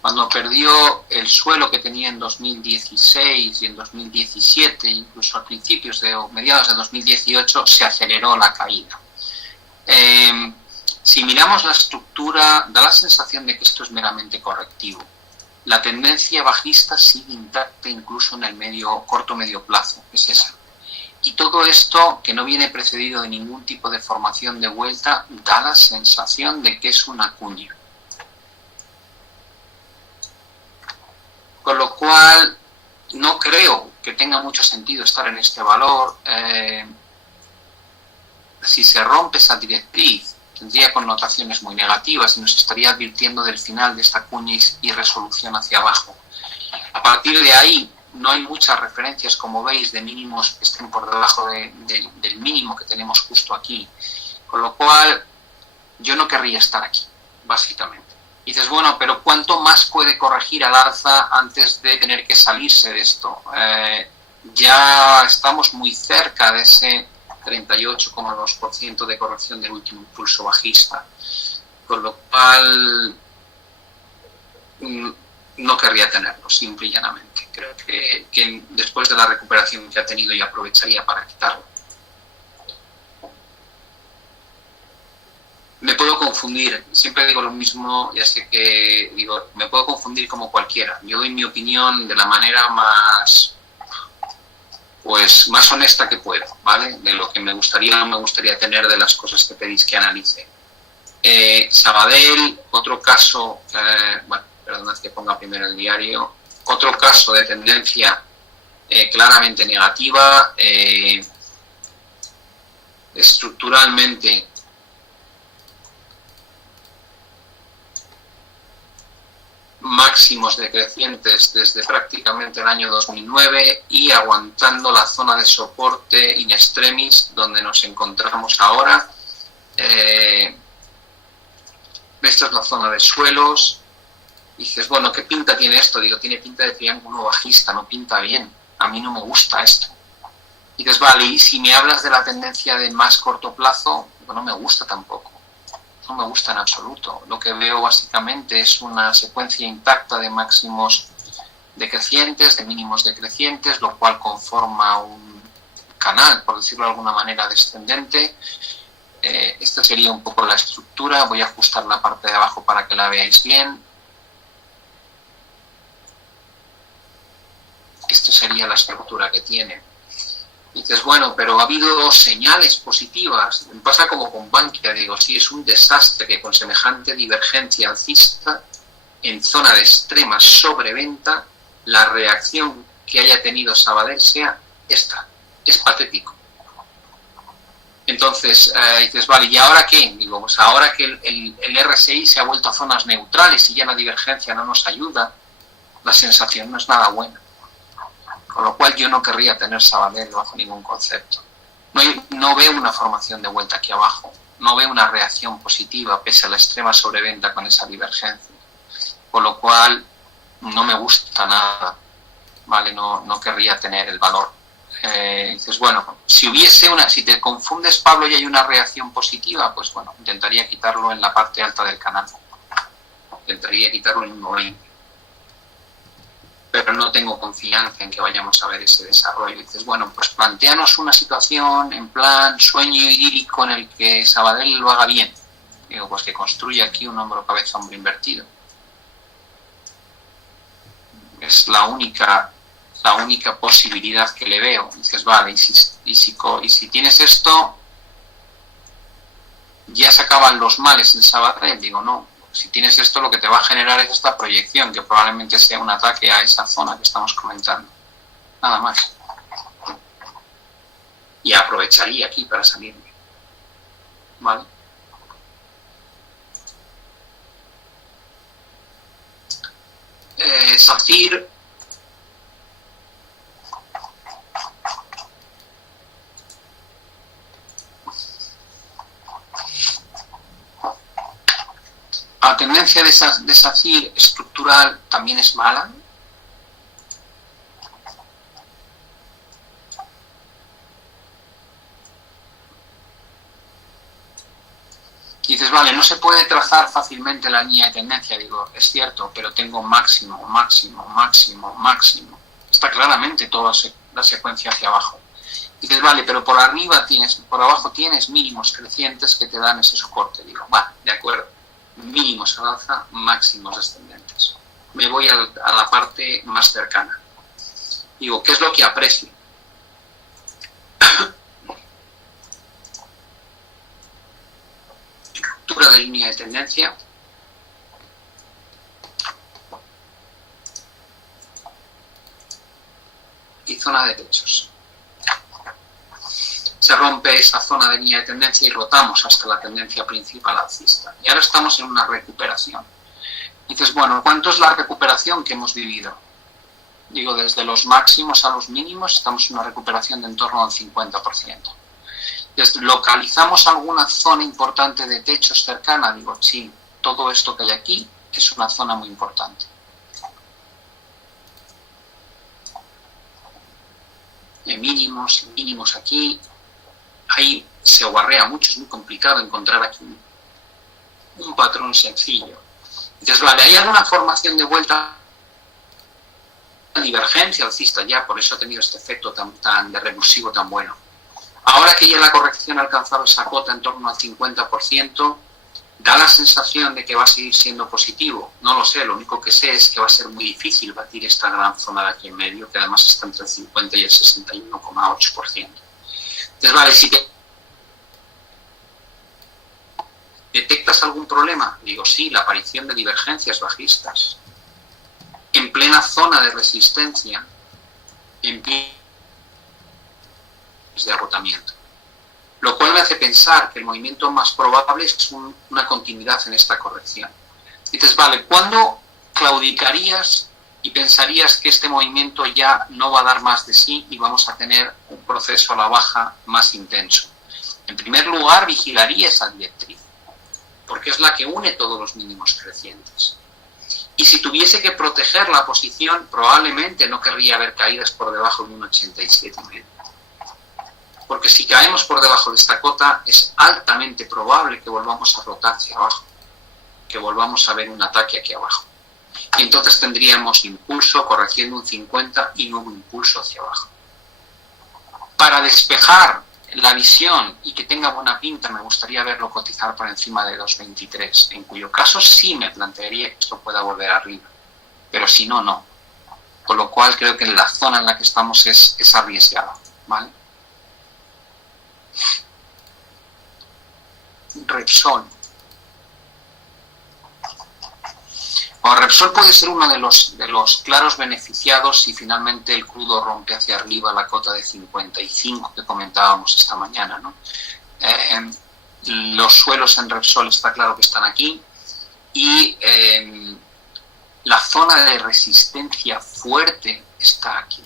Cuando perdió el suelo que tenía en 2016 y en 2017, incluso a principios o mediados de 2018, se aceleró la caída. Si miramos la estructura, da la sensación de que esto es meramente correctivo. La tendencia bajista sigue intacta incluso en el corto-medio plazo, es esa. Y todo esto, que no viene precedido de ningún tipo de formación de vuelta, da la sensación de que es una cuña. Con lo cual, no creo que tenga mucho sentido estar en este valor. Si se rompe esa directriz, tendría connotaciones muy negativas y nos estaría advirtiendo del final de esta cuña y resolución hacia abajo. A partir de ahí, no hay muchas referencias, como veis, de mínimos que estén por debajo del mínimo que tenemos justo aquí. Con lo cual, yo no querría estar aquí, básicamente. Y dices, bueno, pero ¿cuánto más puede corregir al alza antes de tener que salirse de esto? Ya estamos muy cerca de ese 38,2% de corrección del último impulso bajista. Con lo cual, no querría tenerlo, simple y llanamente. Creo que después de la recuperación que ha tenido, ya aprovecharía para quitarlo. Me puedo confundir, siempre digo lo mismo, ya sé que me puedo confundir como cualquiera. Yo doy mi opinión de la manera más honesta que puedo, ¿vale? De lo que me gustaría o no me gustaría tener, de las cosas que pedís que analice. Sabadell, otro caso, perdonad que ponga primero el diario, otro caso de tendencia claramente negativa, estructuralmente máximos decrecientes desde prácticamente el año 2009 y aguantando la zona de soporte in extremis donde nos encontramos ahora. Esta es la zona de suelos. Dices, bueno, ¿qué pinta tiene esto? Digo, tiene pinta de triángulo bajista, no pinta bien. A mí no me gusta esto. Dices, vale, y si me hablas de la tendencia de más corto plazo, pues no me gusta tampoco. No me gusta en absoluto. Lo que veo básicamente es una secuencia intacta de máximos decrecientes, de mínimos decrecientes, lo cual conforma un canal, por decirlo de alguna manera, descendente. Esta sería un poco la estructura. Voy a ajustar la parte de abajo para que la veáis bien. Esta sería la estructura que tiene. Y dices, bueno, pero ha habido señales positivas. Me pasa como con Bankia, digo, sí, es un desastre que con semejante divergencia alcista, en zona de extrema sobreventa, la reacción que haya tenido Sabadell sea esta. Es patético. Entonces, dices, vale, ¿y ahora qué? Digo, pues ahora que el RSI se ha vuelto a zonas neutrales y ya la divergencia no nos ayuda, la sensación no es nada buena. Con lo cual yo no querría tener Sabadell bajo ningún concepto. No veo una formación de vuelta aquí abajo. No veo una reacción positiva pese a la extrema sobreventa con esa divergencia. Con lo cual no me gusta nada. ¿Vale? No querría tener el valor. Dices, bueno, si te confundes, Pablo, y hay una reacción positiva, pues bueno, intentaría quitarlo en la parte alta del canal. Intentaría quitarlo en 1.20. Pero no tengo confianza en que vayamos a ver ese desarrollo. Y dices, bueno, pues planteanos una situación en plan sueño idílico en el que Sabadell lo haga bien. Digo, pues que construya aquí un hombro cabeza hombro invertido. Es la única posibilidad que le veo. Y dices, vale, y si tienes esto, ya se acaban los males en Sabadell. Digo, no. Si tienes esto, lo que te va a generar es esta proyección, que probablemente sea un ataque a esa zona que estamos comentando. Nada más. Y aprovecharía aquí para salirme. ¿Vale? SACIR. La tendencia de SACIR estructural también es mala. Y dices, vale, no se puede trazar fácilmente la línea de tendencia. Digo, es cierto, pero tengo máximo, máximo, máximo, máximo. Está claramente toda la secuencia hacia abajo. Y dices, vale, pero por abajo tienes mínimos crecientes que te dan ese soporte. Digo, va, de acuerdo. Mínimos al alza, máximos descendentes. Me voy a la parte más cercana. Digo, ¿qué es lo que aprecio? Ruptura de línea de tendencia. Y zona de techos. Se rompe esa zona de línea de tendencia y rotamos hasta la tendencia principal alcista. Y ahora estamos en una recuperación. Y dices, bueno, ¿cuánto es la recuperación que hemos vivido? Digo, desde los máximos a los mínimos estamos en una recuperación de en torno al 50%. Entonces, ¿localizamos alguna zona importante de techos cercana? Digo, sí, todo esto que hay aquí es una zona muy importante. Mínimos aquí. Ahí se guarrea mucho, es muy complicado encontrar aquí un patrón sencillo. Entonces, vale, ¿hay alguna formación de vuelta? Divergencia alcista ya, por eso ha tenido este efecto tan de revulsivo tan bueno. Ahora que ya la corrección ha alcanzado esa cota en torno al 50%, da la sensación de que va a seguir siendo positivo. No lo sé, lo único que sé es que va a ser muy difícil batir esta gran zona de aquí en medio, que además está entre el 50 y el 61,8%. Entonces, vale, si detectas algún problema, digo, sí, la aparición de divergencias bajistas en plena zona de resistencia, en pie de agotamiento. Lo cual me hace pensar que el movimiento más probable es una continuidad en esta corrección. Dices, vale, ¿cuándo claudicarías y pensarías que este movimiento ya no va a dar más de sí y vamos a tener un proceso a la baja más intenso? En primer lugar, vigilaría esa directriz, porque es la que une todos los mínimos crecientes. Y si tuviese que proteger la posición, probablemente no querría ver caídas por debajo de un 87,5. Porque si caemos por debajo de esta cota, es altamente probable que volvamos a rotar hacia abajo, que volvamos a ver un ataque aquí abajo. Y entonces tendríamos impulso corrigiendo un 50 y nuevo impulso hacia abajo. Para despejar la visión y que tenga buena pinta, me gustaría verlo cotizar por encima de 2,23, en cuyo caso sí me plantearía que esto pueda volver arriba, pero si no, no. Con lo cual creo que la zona en la que estamos es arriesgada, ¿vale? Repsol. Repsol puede ser uno de los claros beneficiados si finalmente el crudo rompe hacia arriba la cota de 55 que comentábamos esta mañana, ¿no? Los suelos en Repsol está claro que están aquí y la zona de resistencia fuerte está aquí.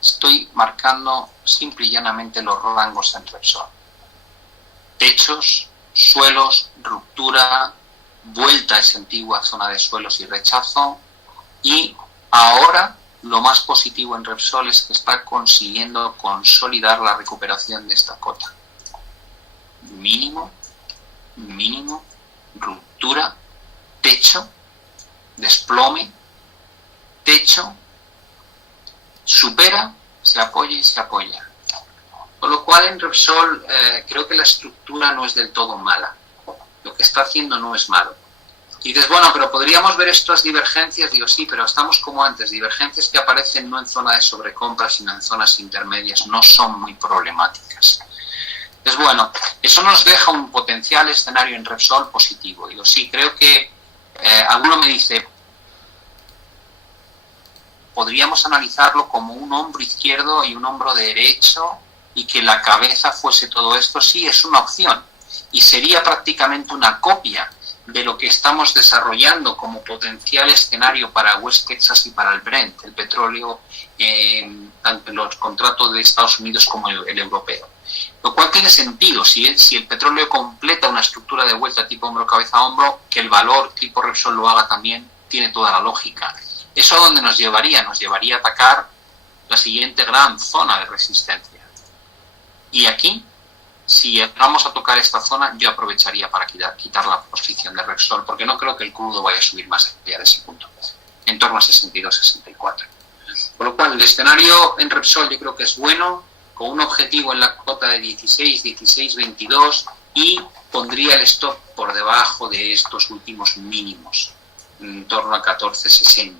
Estoy marcando simple y llanamente los rangos en Repsol. Techos, suelos, ruptura, vuelta a esa antigua zona de suelos y rechazo. Y ahora lo más positivo en Repsol es que está consiguiendo consolidar la recuperación de esta cota. Mínimo, mínimo, ruptura, techo, desplome, techo, supera, se apoya y se apoya. Con lo cual en Repsol creo que la estructura no es del todo mala. Lo que está haciendo no es malo. Y dices, bueno, pero podríamos ver estas divergencias. Digo, sí, pero estamos como antes. Divergencias que aparecen no en zona de sobrecompra, sino en zonas intermedias, no son muy problemáticas. Entonces, bueno, eso nos deja un potencial escenario en Repsol positivo. Digo, sí, creo que alguno me dice, podríamos analizarlo como un hombro izquierdo y un hombro derecho y que la cabeza fuese todo esto. Sí, es una opción y sería prácticamente una copia de lo que estamos desarrollando como potencial escenario para West Texas y para el Brent, el petróleo, tanto en los contratos de Estados Unidos como el europeo. Lo cual tiene sentido, si el petróleo completa una estructura de vuelta tipo hombro, cabeza, hombro, que el valor tipo Repsol lo haga también, tiene toda la lógica. ¿Eso a dónde nos llevaría? Nos llevaría a atacar la siguiente gran zona de resistencia. Y aquí, si vamos a tocar esta zona, yo aprovecharía para quitar la posición de Repsol, porque no creo que el crudo vaya a subir más allá de ese punto, en torno a 62-64. Por lo cual, el escenario en Repsol yo creo que es bueno, con un objetivo en la cota de 16-22, y pondría el stop por debajo de estos últimos mínimos, en torno a 14.60.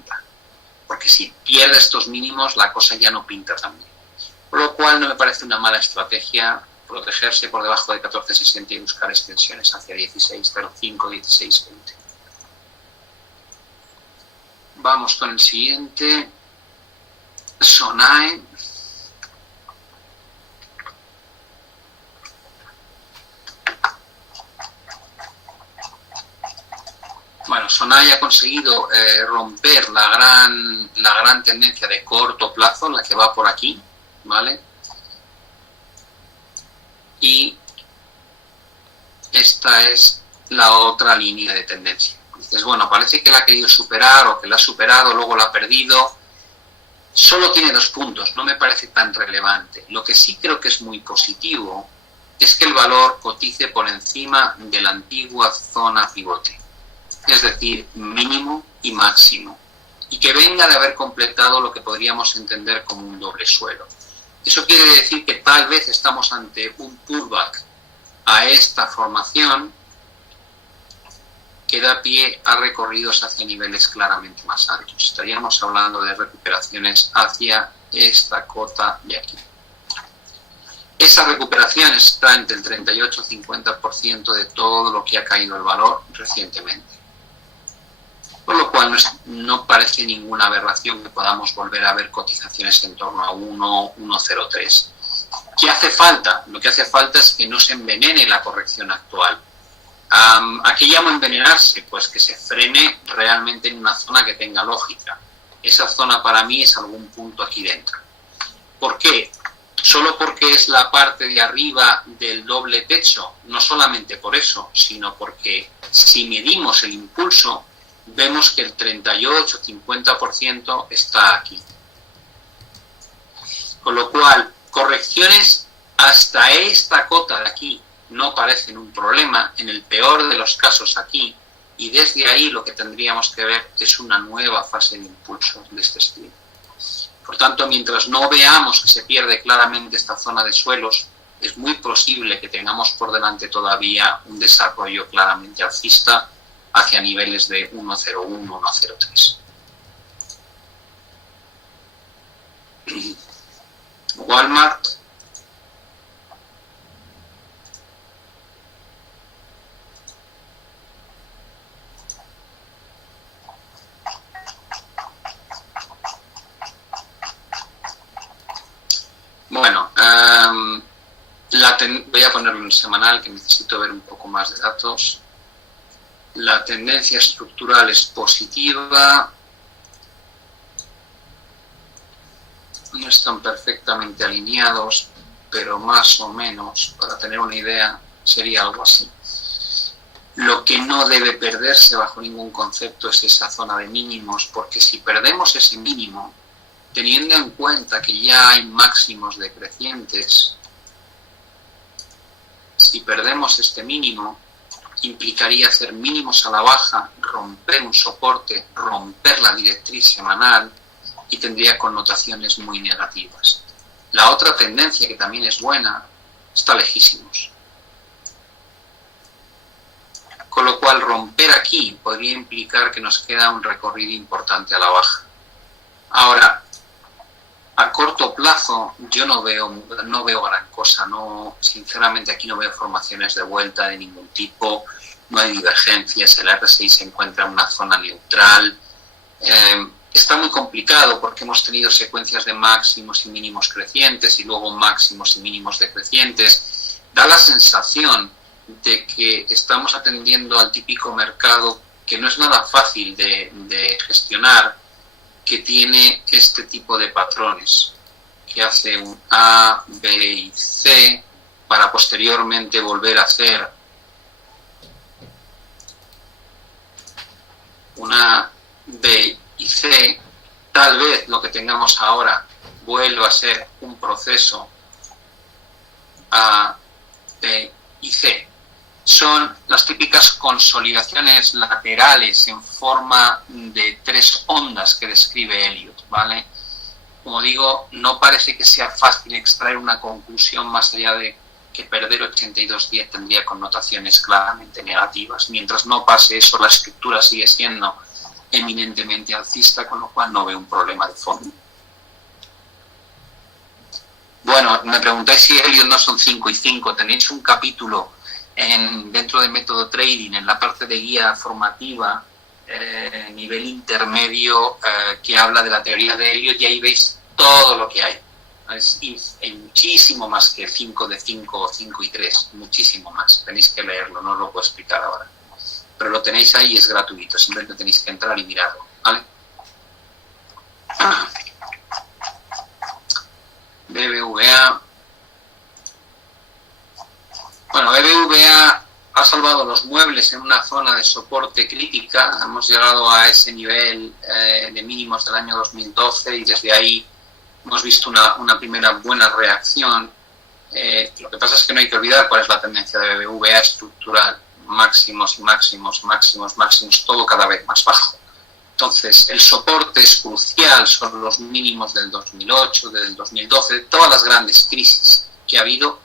Porque si pierde estos mínimos, la cosa ya no pinta tan bien. Por lo cual, no me parece una mala estrategia protegerse por debajo de 14.60 y buscar extensiones hacia 16.05, 16.20. Vamos con el siguiente. Sonae. Bueno, Sonae ha conseguido romper la gran tendencia de corto plazo, la que va por aquí, ¿vale? Y esta es la otra línea de tendencia. Dices, bueno, parece que la ha querido superar o que la ha superado, luego la ha perdido. Solo tiene 2 puntos, no me parece tan relevante. Lo que sí creo que es muy positivo es que el valor cotice por encima de la antigua zona pivote. Es decir, mínimo y máximo. Y que venga de haber completado lo que podríamos entender como un doble suelo. Eso quiere decir que tal vez estamos ante un pullback a esta formación que da pie a recorridos hacia niveles claramente más altos. Estaríamos hablando de recuperaciones hacia esta cota de aquí. Esa recuperación está entre el 38 y 50% de todo lo que ha caído el valor recientemente. Por lo cual no parece ninguna aberración que podamos volver a ver cotizaciones en torno a 1,103. ¿Qué hace falta? Lo que hace falta es que no se envenene la corrección actual. ¿A qué llamo envenenarse? Pues que se frene realmente en una zona que tenga lógica. Esa zona para mí es algún punto aquí dentro. ¿Por qué? Solo porque es la parte de arriba del doble techo, no solamente por eso, sino porque si medimos el impulso, vemos que el 38-50% está aquí. Con lo cual, correcciones hasta esta cota de aquí no parecen un problema, en el peor de los casos aquí, y desde ahí lo que tendríamos que ver es una nueva fase de impulso de este estilo. Por tanto, mientras no veamos que se pierde claramente esta zona de suelos, es muy posible que tengamos por delante todavía un desarrollo claramente alcista hacia niveles de 1,01, 1,03. Walmart. Bueno, voy a ponerlo en semanal, que necesito ver un poco más de datos. La tendencia estructural es positiva. No están perfectamente alineados, pero más o menos, para tener una idea, sería algo así. Lo que no debe perderse bajo ningún concepto es esa zona de mínimos, porque si perdemos ese mínimo, teniendo en cuenta que ya hay máximos decrecientes, si perdemos este mínimo, implicaría hacer mínimos a la baja, romper un soporte, romper la directriz semanal y tendría connotaciones muy negativas. La otra tendencia, que también es buena, está lejísimos. Con lo cual, romper aquí podría implicar que nos queda un recorrido importante a la baja. Ahora, a corto plazo yo no veo gran cosa, sinceramente aquí no veo formaciones de vuelta de ningún tipo, no hay divergencias, el RSI se encuentra en una zona neutral. Está muy complicado porque hemos tenido secuencias de máximos y mínimos crecientes y luego máximos y mínimos decrecientes. Da la sensación de que estamos atendiendo al típico mercado que no es nada fácil de gestionar, que tiene este tipo de patrones, que hace un A, B y C, para posteriormente volver a hacer una B y C. Tal vez lo que tengamos ahora vuelva a ser un proceso A, B y C. Son las típicas consolidaciones laterales en forma de tres ondas que describe Elliott, ¿vale? Como digo, no parece que sea fácil extraer una conclusión más allá de que perder 82.10 tendría connotaciones claramente negativas. Mientras no pase eso, la estructura sigue siendo eminentemente alcista, con lo cual no veo un problema de fondo. Bueno, me preguntáis si Elliott no son 5 y 5. Tenéis un capítulo dentro de método trading, en la parte de guía formativa, nivel intermedio, que habla de la teoría de Elliott, y ahí veis todo lo que hay. Hay muchísimo más que 5 de 5 o 5 y 3, muchísimo más. Tenéis que leerlo, no os lo puedo explicar ahora. Pero lo tenéis ahí y es gratuito, simplemente tenéis que entrar y mirarlo, ¿vale? BBVA. Bueno, BBVA ha salvado los muebles en una zona de soporte crítica. Hemos llegado a ese nivel de mínimos del año 2012 y desde ahí hemos visto una primera buena reacción. Lo que pasa es que no hay que olvidar cuál es la tendencia de BBVA estructural. Máximos y máximos, máximos, máximos, todo cada vez más bajo. Entonces, el soporte es crucial, son los mínimos del 2008, del 2012, de todas las grandes crisis que ha habido.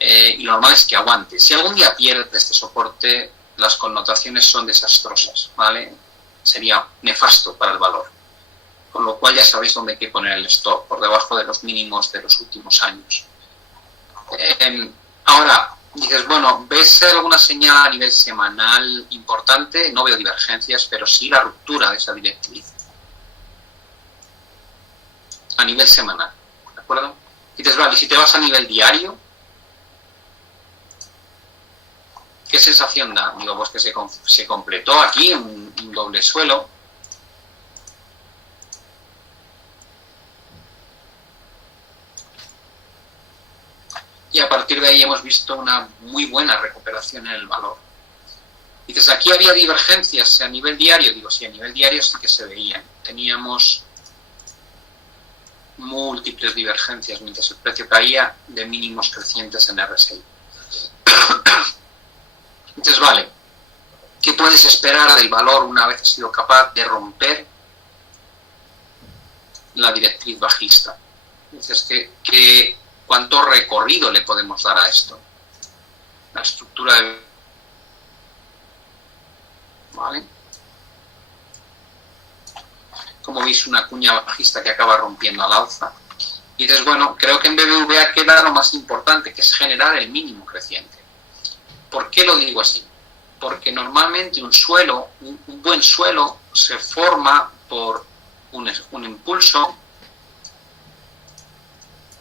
Y lo normal es que aguante. Si algún día pierde este soporte, las connotaciones son desastrosas, ¿vale? Sería nefasto para el valor. Con lo cual ya sabéis dónde hay que poner el stop, por debajo de los mínimos de los últimos años. Ahora, Dices, bueno, ¿ves alguna señal a nivel semanal importante? No veo divergencias, pero sí la ruptura de esa directriz. A nivel semanal, ¿de acuerdo? Y dices, vale, si te vas a nivel diario, ¿qué sensación da? Digo, pues que se completó aquí un doble suelo. Y a partir de ahí hemos visto una muy buena recuperación en el valor. Dices, aquí había divergencias a nivel diario. Digo, sí, a nivel diario sí que se veían. Teníamos múltiples divergencias mientras el precio caía de mínimos crecientes en RSI. Entonces, vale, ¿qué puedes esperar del valor una vez ha sido capaz de romper la directriz bajista? Dices, ¿cuánto recorrido le podemos dar a esto? La estructura de... ¿Vale? Como veis, una cuña bajista que acaba rompiendo al alza. Y dices, bueno, creo que en BBVA queda lo más importante, que es generar el mínimo creciente. ¿Por qué lo digo así? Porque normalmente un buen suelo, se forma por un impulso,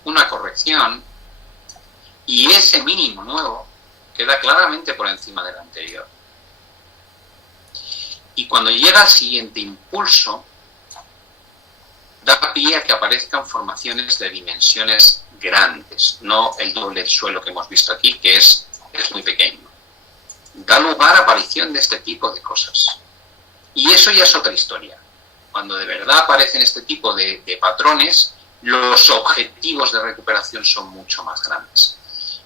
una corrección, y ese mínimo nuevo queda claramente por encima del anterior. Y cuando llega al siguiente impulso, da pie a que aparezcan formaciones de dimensiones grandes, no el doble suelo que hemos visto aquí, que es muy pequeño. Da lugar a aparición de este tipo de cosas. Y eso ya es otra historia. Cuando de verdad aparecen este tipo de patrones, los objetivos de recuperación son mucho más grandes.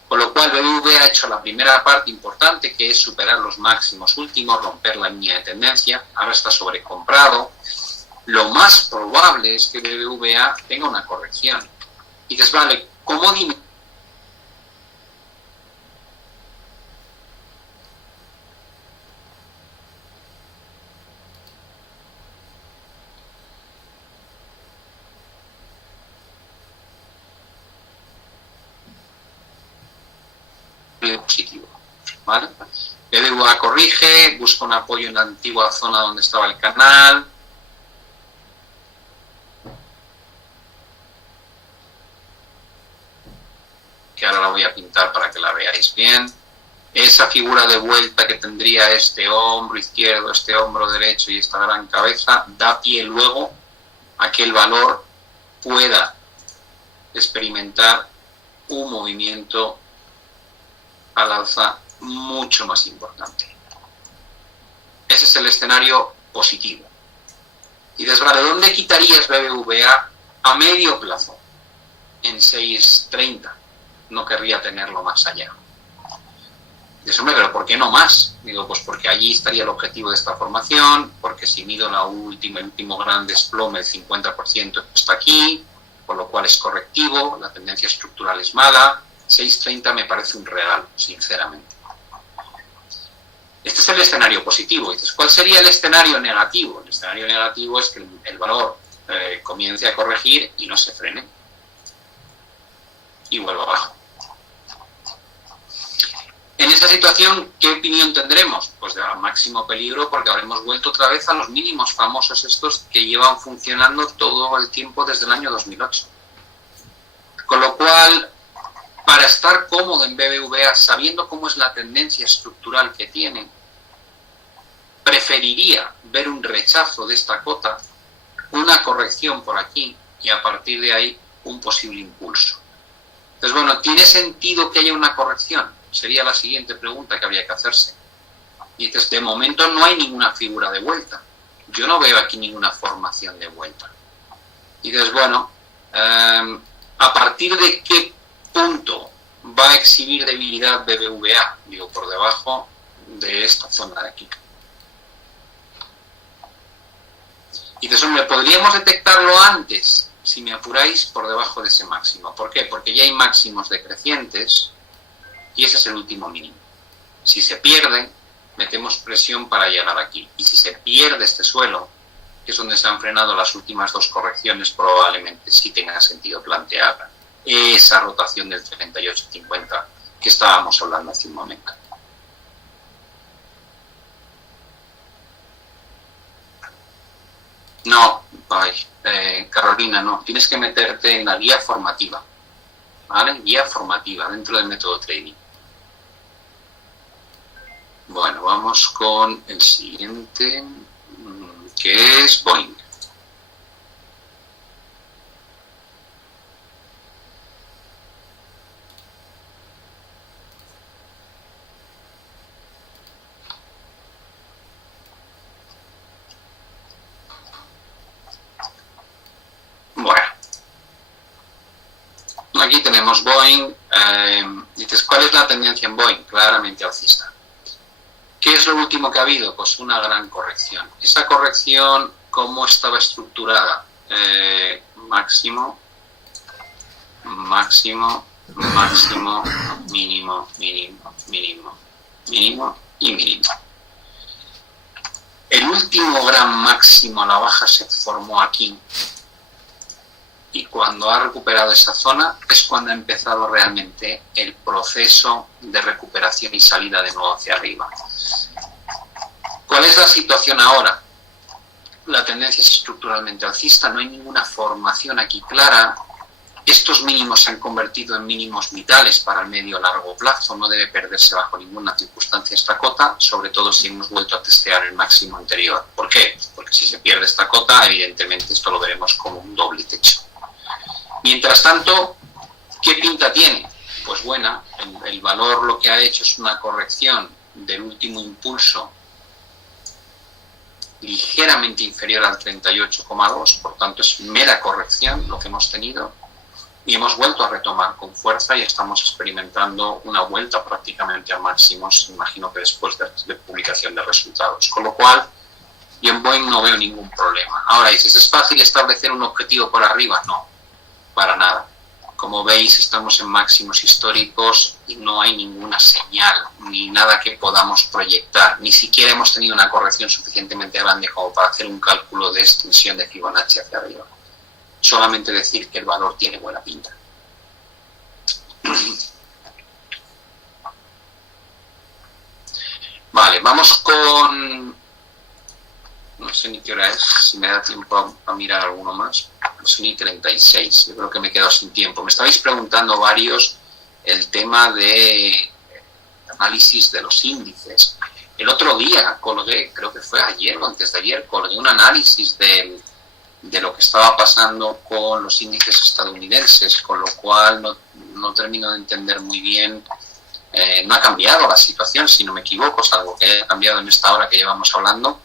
Con lo cual, BBVA ha hecho la primera parte importante, que es superar los máximos últimos, romper la línea de tendencia. Ahora está sobrecomprado. Lo más probable es que BBVA tenga una corrección. Y dices, vale, ¿cómo positivo? ¿Vale? BBVA corrige, busca un apoyo en la antigua zona donde estaba el canal. Que ahora la voy a pintar para que la veáis bien. Esa figura de vuelta que tendría este hombro izquierdo, este hombro derecho y esta gran cabeza, da pie luego a que el valor pueda experimentar un movimiento al alza mucho más importante. Ese es el escenario positivo. Y dices, vale, ¿dónde quitarías BBVA a medio plazo? En 6.30. No querría tenerlo más allá. Dices, hombre, pero ¿por qué no más? Digo, pues porque allí estaría el objetivo de esta formación, porque si mido el último gran desplome, el 50% está aquí, por lo cual es correctivo, la tendencia estructural es mala. 6.30 me parece un regalo, sinceramente. Este es el escenario positivo. Dices, ¿cuál sería el escenario negativo? El escenario negativo es que el valor comience a corregir y no se frene. Y vuelva abajo. En esa situación, ¿qué opinión tendremos? Pues de máximo peligro, porque habremos vuelto otra vez a los mínimos famosos estos que llevan funcionando todo el tiempo desde el año 2008. Con lo cual, para estar cómodo en BBVA, sabiendo cómo es la tendencia estructural que tiene, preferiría ver un rechazo de esta cota, una corrección por aquí y a partir de ahí un posible impulso. Entonces, bueno, ¿tiene sentido que haya una corrección? Sería la siguiente pregunta que habría que hacerse. Y dices, de momento no hay ninguna figura de vuelta. Yo no veo aquí ninguna formación de vuelta. Y dices, bueno, ¿a partir de qué punto va a exhibir debilidad BBVA? Digo, por debajo de esta zona de aquí. Y dices, hombre, ¿podríamos detectarlo antes? Si me apuráis, por debajo de ese máximo. ¿Por qué? Porque ya hay máximos decrecientes y ese es el último mínimo. Si se pierde, metemos presión para llegar aquí. Y si se pierde este suelo, que es donde se han frenado las últimas dos correcciones, probablemente sí tenga sentido plantear esa rotación del 38-50 que estábamos hablando hace un momento. No, Carolina, no. Tienes que meterte en la guía formativa, ¿vale? Guía formativa dentro del método trading. Bueno, vamos con el siguiente, que es Boeing. Bueno, aquí tenemos Boeing. Dices, ¿cuál es la tendencia en Boeing? Claramente alcista. ¿Qué es lo último que ha habido? Pues una gran corrección. Esa corrección, ¿cómo estaba estructurada? Máximo, máximo, máximo, mínimo, mínimo, mínimo, mínimo y mínimo. El último gran máximo a la baja se formó aquí. Y cuando ha recuperado esa zona es cuando ha empezado realmente el proceso de recuperación y salida de nuevo hacia arriba. ¿Cuál es la situación ahora? La tendencia es estructuralmente alcista, no hay ninguna formación aquí clara. Estos mínimos se han convertido en mínimos vitales para el medio largo plazo, no debe perderse bajo ninguna circunstancia esta cota, sobre todo si hemos vuelto a testear el máximo anterior. ¿Por qué? Porque si se pierde esta cota, evidentemente esto lo veremos como un doble techo. Mientras tanto, ¿qué pinta tiene? Pues buena, el valor lo que ha hecho es una corrección del último impulso ligeramente inferior al 38,2, por tanto es mera corrección lo que hemos tenido y hemos vuelto a retomar con fuerza y estamos experimentando una vuelta prácticamente a máximos, imagino que después de publicación de resultados, con lo cual yo en Boeing no veo ningún problema. Ahora dices, ¿es fácil establecer un objetivo por arriba? No, para nada. Como veis, estamos en máximos históricos y no hay ninguna señal ni nada que podamos proyectar. Ni siquiera hemos tenido una corrección suficientemente grande como para hacer un cálculo de extensión de Fibonacci hacia arriba. Solamente decir que el valor tiene buena pinta. Vale, vamos con... No sé ni qué hora es, si me da tiempo a mirar alguno más. No sé ni 36, yo creo que me he quedado sin tiempo. Me estabais preguntando varios el tema de análisis de los índices. El otro día colgué, creo que fue ayer o antes de ayer, colgué un análisis de lo que estaba pasando con los índices estadounidenses, con lo cual no termino de entender muy bien. No ha cambiado la situación, si no me equivoco, salvo que haya cambiado en esta hora que llevamos hablando.